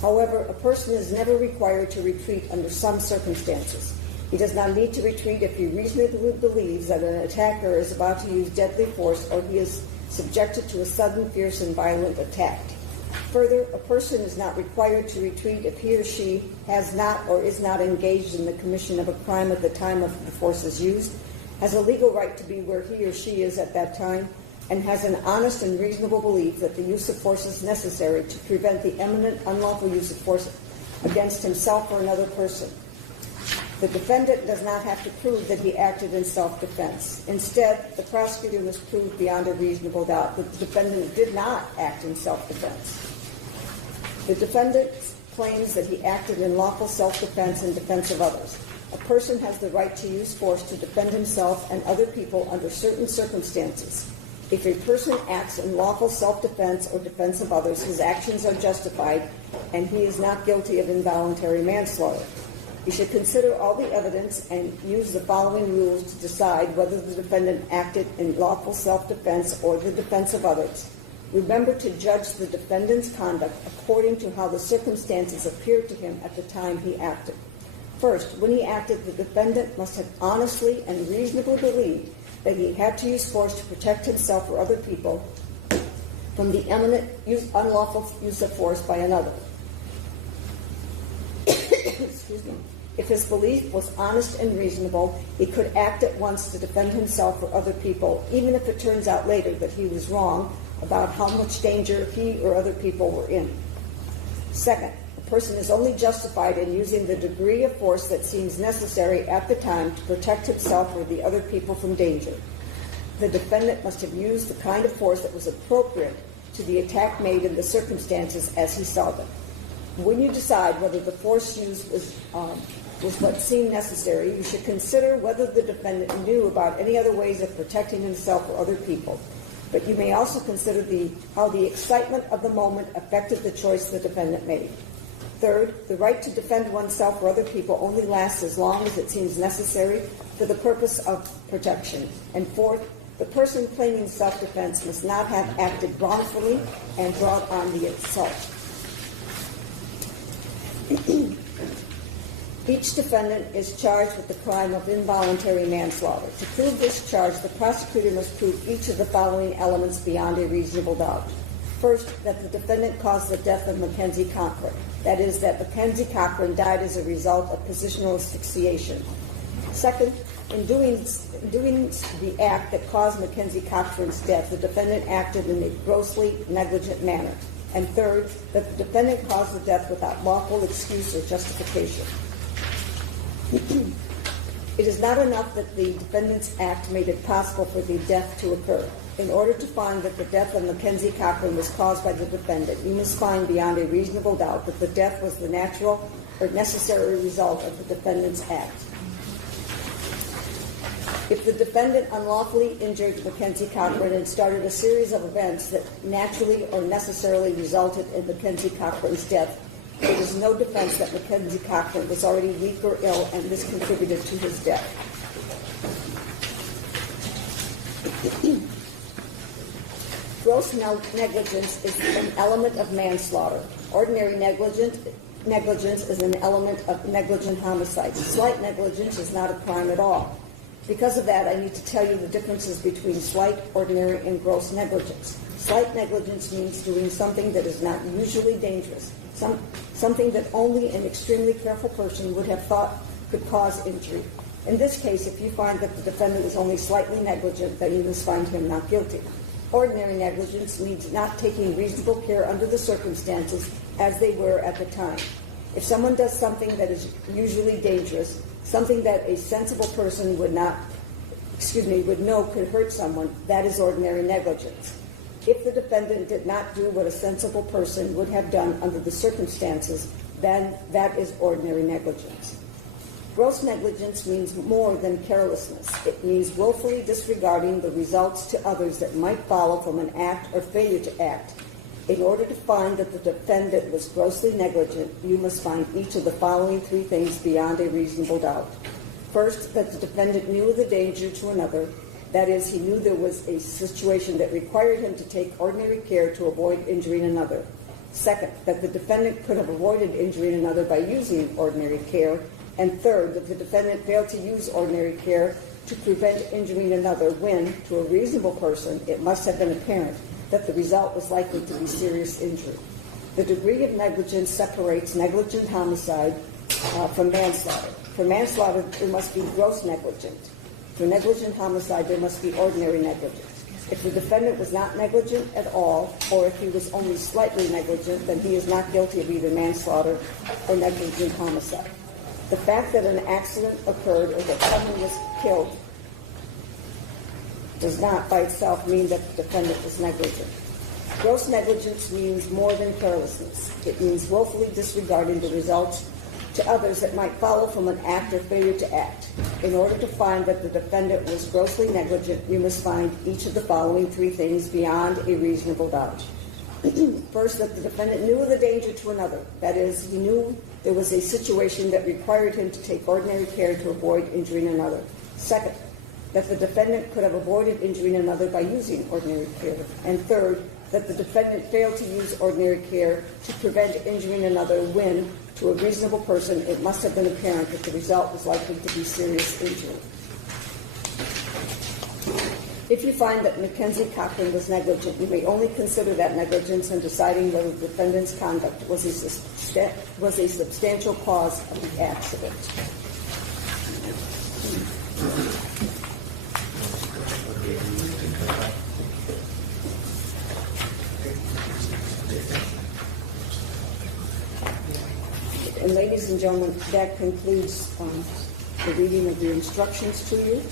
However, a person is never required to retreat under some circumstances. He does not need to retreat if he reasonably believes that an attacker is about to use deadly force or he is subjected to a sudden, fierce, and violent attack. Further, a person is not required to retreat if he or she has not or is not engaged in the commission of a crime at the time of the force is used, has a legal right to be where he or she is at that time, and has an honest and reasonable belief that the use of force is necessary to prevent the imminent unlawful use of force against himself or another person. The defendant does not have to prove that he acted in self-defense. Instead, the prosecutor must prove beyond a reasonable doubt that the defendant did not act in self-defense. The defendant claims that he acted in lawful self-defense in defense of others. A person has the right to use force to defend himself and other people under certain circumstances. If a person acts in lawful self-defense or defense of others, his actions are justified, and he is not guilty of involuntary manslaughter. You should consider all the evidence and use the following rules to decide whether the defendant acted in lawful self-defense or the defense of others. Remember to judge the defendant's conduct according to how the circumstances appeared to him at the time he acted. First, when he acted, the defendant must have honestly and reasonably believed that he had to use force to protect himself or other people from the imminent unlawful use of force by another. Excuse me. If his belief was honest and reasonable, he could act at once to defend himself or other people, even if it turns out later that he was wrong about how much danger he or other people were in. Second, a person is only justified in using the degree of force that seems necessary at the time to protect himself or the other people from danger. The defendant must have used the kind of force that was appropriate to the attack made in the circumstances as he saw them. When you decide whether the force used was what seemed necessary, you should consider whether the defendant knew about any other ways of protecting himself or other people. But you may also consider how the excitement of the moment affected the choice the defendant made. Third, the right to defend oneself or other people only lasts as long as it seems necessary for the purpose of protection. And fourth, the person claiming self-defense must not have acted wrongfully and brought on the assault. Each defendant is charged with the crime of involuntary manslaughter. To prove this charge, the prosecutor must prove each of the following elements beyond a reasonable doubt. First, that the defendant caused the death of Mackenzie Cochran. That is, that Mackenzie Cochran died as a result of positional asphyxiation. Second, in doing the act that caused Mackenzie Cochran's death, the defendant acted in a grossly negligent manner. And third, that the defendant caused the death without lawful excuse or justification. It is not enough that the defendant's act made it possible for the death to occur. In order to find that the death of Mackenzie Cochran was caused by the defendant, you must find beyond a reasonable doubt that the death was the natural or necessary result of the defendant's act. If the defendant unlawfully injured Mackenzie Cochran and started a series of events that naturally or necessarily resulted in Mackenzie Cochran's death, there is no defense that Mackenzie Cochran was already weak or ill and this contributed to his death. Gross negligence is an element of manslaughter. Ordinary negligence is an element of negligent homicide. Slight negligence is not a crime at all. Because of that, I need to tell you the differences between slight, ordinary, and gross negligence. Slight negligence means doing something that is not usually dangerous, something that only an extremely careful person would have thought could cause injury. In this case, if you find that the defendant was only slightly negligent, then you must find him not guilty. Ordinary negligence means not taking reasonable care under the circumstances as they were at the time. If someone does something that is usually dangerous, something that a sensible person would know could hurt someone, that is ordinary negligence. If the defendant did not do what a sensible person would have done under the circumstances, then that is ordinary negligence. Gross negligence means more than carelessness. It means willfully disregarding the results to others that might follow from an act or failure to act. In order to find that the defendant was grossly negligent, you must find each of the following three things beyond a reasonable doubt. First, that the defendant knew of the danger to another. That is, he knew there was a situation that required him to take ordinary care to avoid injuring another. Second, that the defendant could have avoided injuring another by using ordinary care. And third, that the defendant failed to use ordinary care to prevent injuring another when, to a reasonable person, it must have been apparent that the result was likely to be serious injury. The degree of negligence separates negligent homicide from manslaughter. For manslaughter, there must be gross negligence. For negligent homicide, there must be ordinary negligence. If the defendant was not negligent at all, or if he was only slightly negligent, then he is not guilty of either manslaughter or negligent homicide. The fact that an accident occurred or that someone was killed does not by itself mean that the defendant was negligent. Gross negligence means more than carelessness. It means willfully disregarding the results to others that might follow from an act or failure to act. In order to find that the defendant was grossly negligent, you must find each of the following three things beyond a reasonable doubt. First, that the defendant knew of the danger to another. That is, he knew there was a situation that required him to take ordinary care to avoid injuring another. Second, that the defendant could have avoided injuring another by using ordinary care. And third, that the defendant failed to use ordinary care to prevent injuring another when, to a reasonable person, it must have been apparent that the result was likely to be serious injury. If you find that Mackenzie Cochran was negligent, you may only consider that negligence in deciding whether the defendant's conduct was a substantial cause of the accident. And ladies and gentlemen, that concludes the reading of the instructions to you.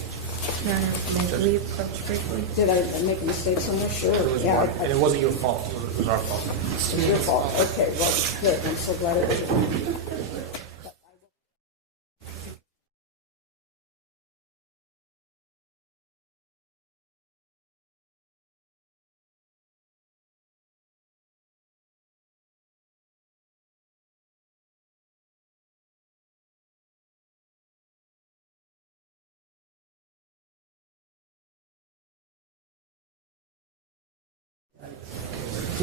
May we approach briefly? Did I make a mistake somewhere? Sure. It was Yeah, and it wasn't your fault. It was our fault. it's your fault. Okay, well, good. I'm so glad it was. All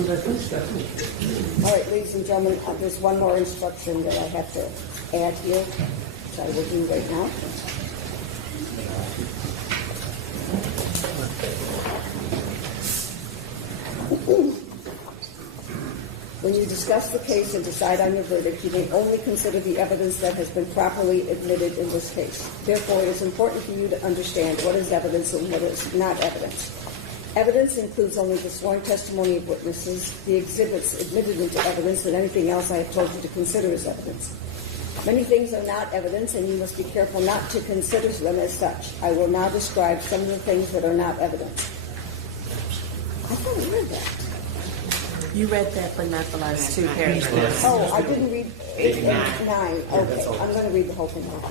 right, ladies and gentlemen, there's one more instruction that I have to add here, which I will do right now. When you discuss the case and decide on your verdict, you may only consider the evidence that has been properly admitted in this case. Therefore, it is important for you to understand what is evidence and what is not evidence. Evidence includes only the sworn testimony of witnesses, the exhibits admitted into evidence, and anything else I have told you to consider as evidence. Many things are not evidence, and you must be careful not to consider them as such. I will now describe some of the things that are not evidence. I thought I read that. You read that, but not the last two paragraphs. Oh, I didn't read 8 and 9. Okay, I'm going to read the whole thing over.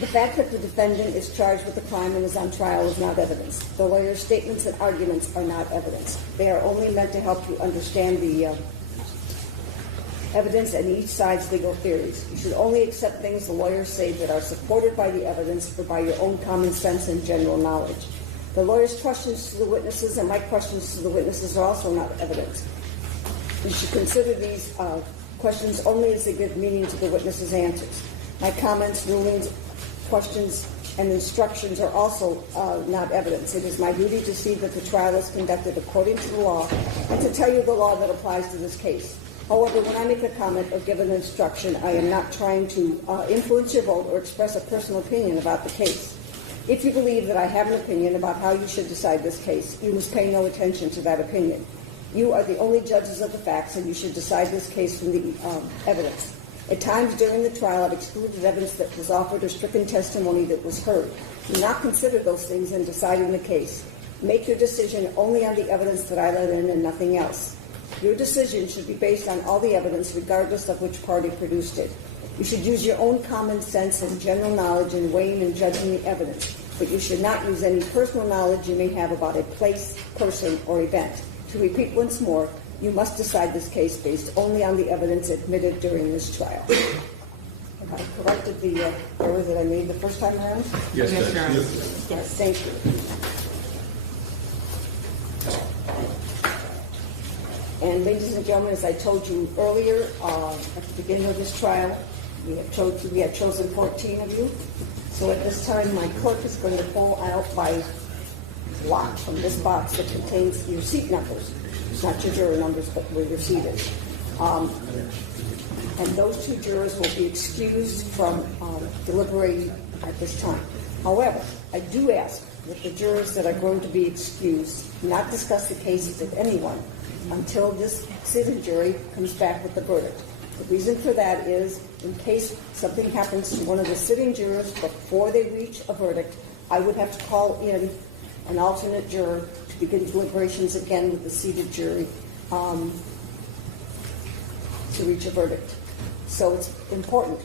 The fact that the defendant is charged with a crime and is on trial is not evidence. The lawyer's statements and arguments are not evidence. They are only meant to help you understand the evidence and each side's legal theories. You should only accept things the lawyers say that are supported by the evidence or by your own common sense and general knowledge. The lawyer's questions to the witnesses and my questions to the witnesses are also not evidence. You should consider these questions only as they give meaning to the witnesses' answers. My comments, rulings, questions, and instructions are also not evidence. It is my duty to see that the trial is conducted according to the law and to tell you the law that applies to this case. However, when I make a comment or give an instruction, I am not trying to influence your vote or express a personal opinion about the case. If you believe that I have an opinion about how you should decide this case, you must pay no attention to that opinion. You are the only judges of the facts, and you should decide this case from the evidence. At times during the trial, I've excluded evidence that was offered or stricken testimony that was heard. Do not consider those things in deciding the case. Make your decision only on the evidence that I let in and nothing else. Your decision should be based on all the evidence, regardless of which party produced it. You should use your own common sense and general knowledge in weighing and judging the evidence, but you should not use any personal knowledge you may have about a place, person, or event. To repeat once more, you must decide this case based only on the evidence admitted during this trial. Have I corrected the error that I made the first time around? Yes, Your Honor. Yes, thank you. And ladies and gentlemen, as I told you earlier, at the beginning of this trial, we have chosen 14 of you. So at this time, my clerk is going to pull out by lot from this box that contains your seat numbers. Not your juror numbers, but where you're seated. And those two jurors will be excused from deliberating at this time. However, I do ask that the jurors that are going to be excused not discuss the cases with anyone until this sitting jury comes back with the verdict. The reason for that is, in case something happens to one of the sitting jurors before they reach a verdict, I would have to call in an alternate juror to begin deliberations again with the seated jury to reach a verdict. So it's important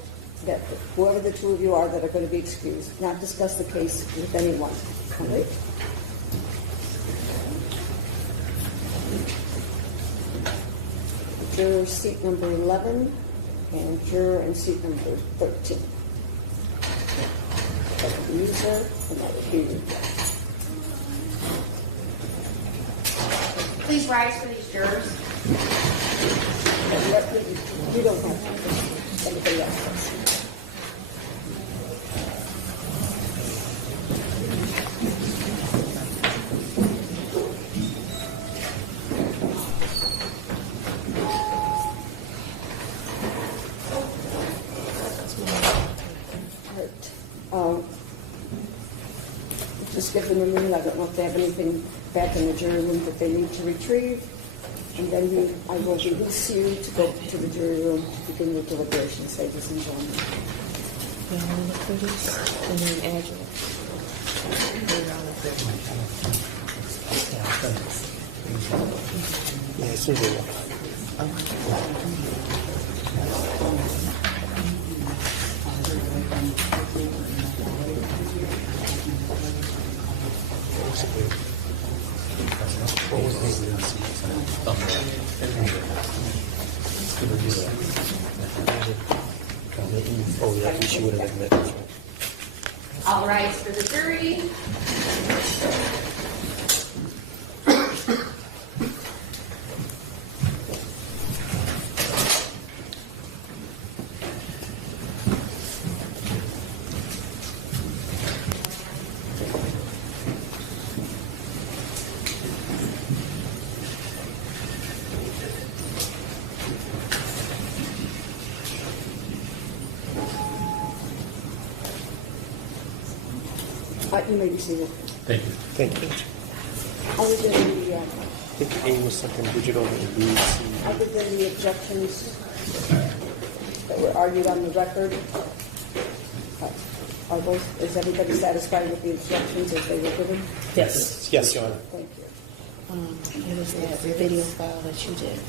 that whoever the two of you are that are going to be excused, not discuss the case with anyone. All right? Juror seat number 11 and juror in seat number 13. That would be you, sir, and that would be you. Please rise for these jurors. You don't have to. Anybody else does. in the room. I don't know if they have anything back in the jury room that they need to retrieve. And then I will release you to go to the jury room to begin your deliberations, ladies and gentlemen. You want to look for this? And then add yours. Yeah, as soon as they walk. Oh, yeah, she would have admitted this one. All rise for the jury. You may be seated. Thank you. Other than the, I think A was something digital and B, C. other than the objections that were argued on the record, is everybody satisfied with the instructions as they were given? Yes. Yes, Your Honor. Thank you. It was that video file that you did.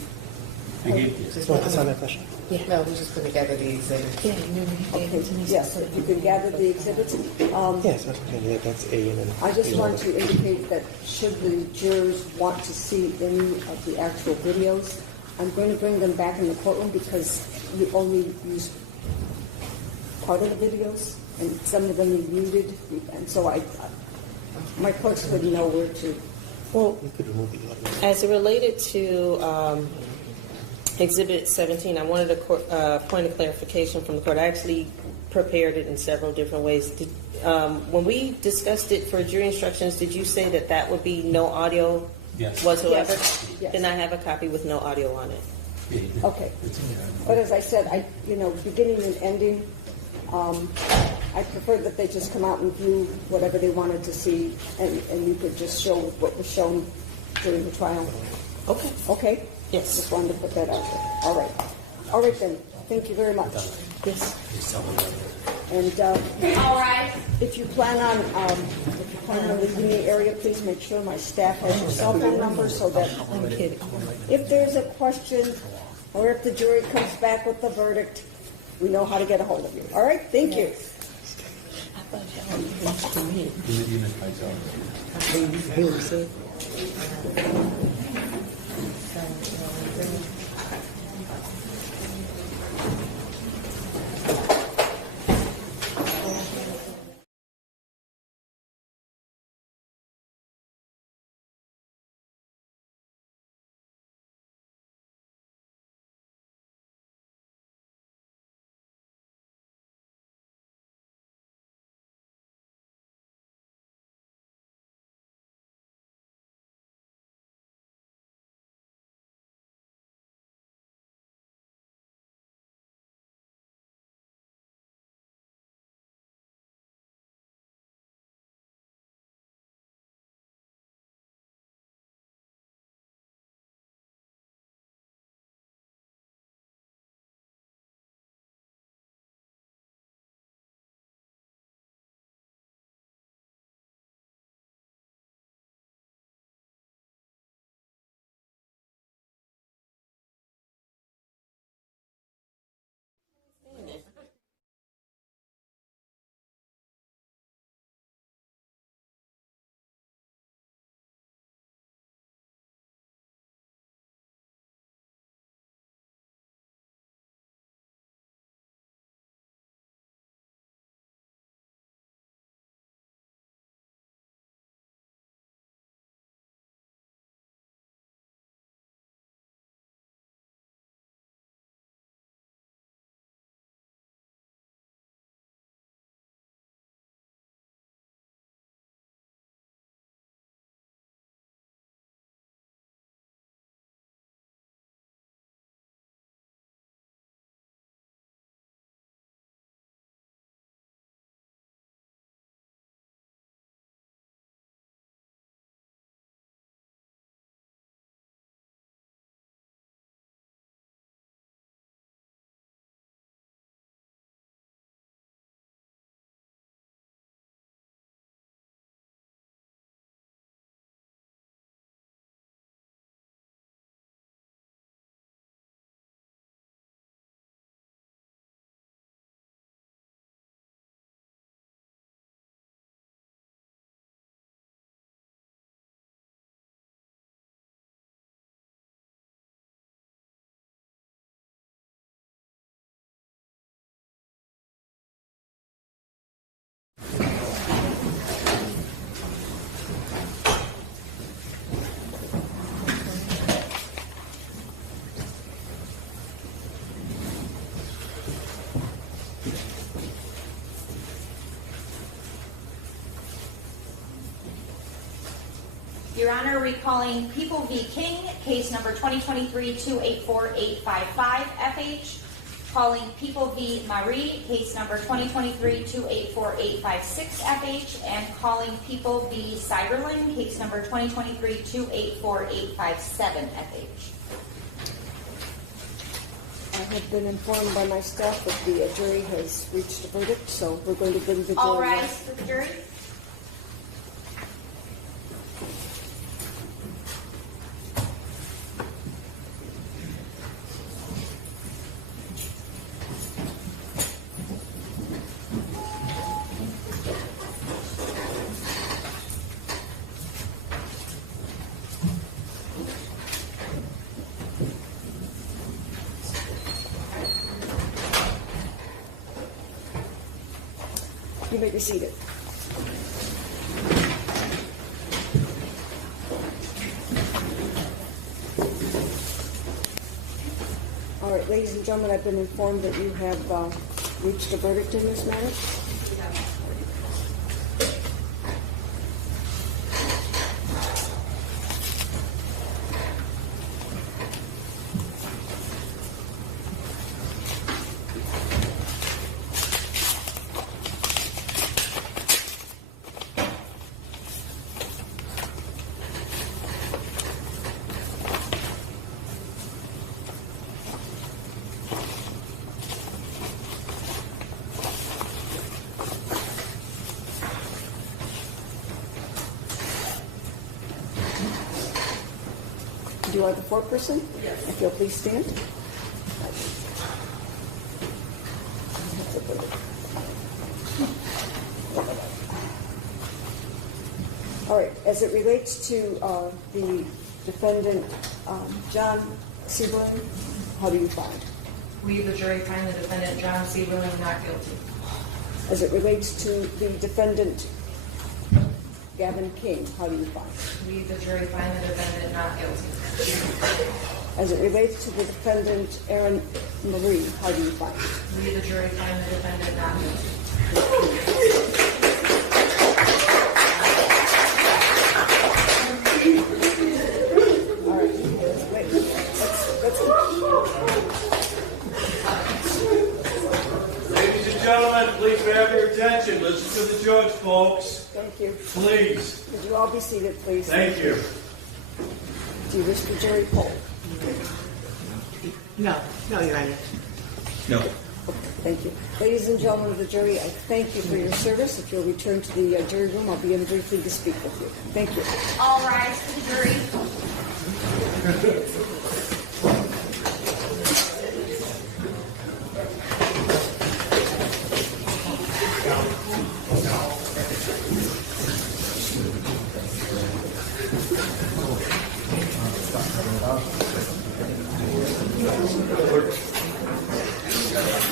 So that's on that question? No, we just put together the exhibit. Yeah, remember you gave it to me. Yes, if you can gather the exhibits. Yes, that's okay. Yeah, that's A and then. I just B. want to indicate that should the jurors want to see any of the actual videos, I'm going to bring them back in the courtroom because you only use part of the videos, and some of them you muted, and so my clerks wouldn't know where to. Well, We could remove the other. as it related to Exhibit 17, I wanted a point of clarification from the court. I actually prepared it in several different ways. When we discussed it for jury instructions, did you say that that would be no audio whatsoever? Yes. Then I have a copy with no audio on it. Okay. But as I said, beginning and ending, I prefer that they just come out and view whatever they wanted to see, and you could just show what was shown during the trial. Okay. Okay? Yes. Just wanted to put that out there. All right. All right then. Thank you very much. Yes. And All rise. if you plan on leaving the area, please make sure my staff has your cell phone number so that I'm kidding. if there's a question or if the jury comes back with the verdict, we know how to get a hold of you. All right? Thank you. I thought y'all were nice to me. Honor, recalling People v. King, case number 2023-284855 FH. Calling People v. Marie, case number 2023-284856 FH. And calling People v. Cyberlin, case number 2023-284857 FH. I have been informed by my staff that the jury has reached a verdict, so we're going to bring the jury. All rise for the jury. You may be seated. All right, ladies and gentlemen, I've been informed that you have reached a verdict in this matter. Do you are the foreperson? Yes. If you'll please stand. All right. As it relates to the defendant, John Seberling, how do you find? We, the jury, find the defendant, John Seberling, not guilty. As it relates to the defendant, Gavin King, how do you find? We, the jury, find the defendant not guilty. As it relates to the defendant, Aaron Marie, how do you find? We, the jury, find the defendant not guilty. All right. Ladies and gentlemen, please grab your attention. Listen to the judge, folks. Thank you. Please. Could you all be seated, please? Thank you. Do you wish the jury poll? No, Your Honor. No. Thank you. Ladies and gentlemen of the jury, I thank you for your service. If you'll return to the jury room, I'll be in briefly to speak with you. Thank you. All rise for the jury.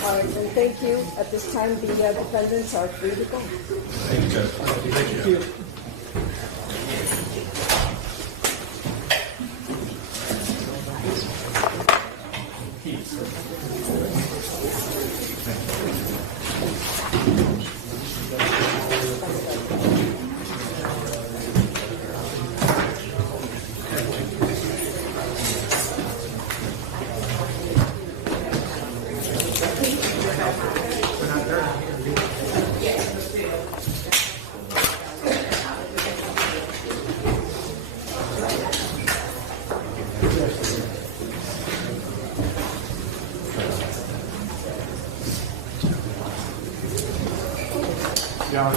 All right, and thank you. At this time, the defendants are free to go. Thank you, Judge. Thank you. Yeah.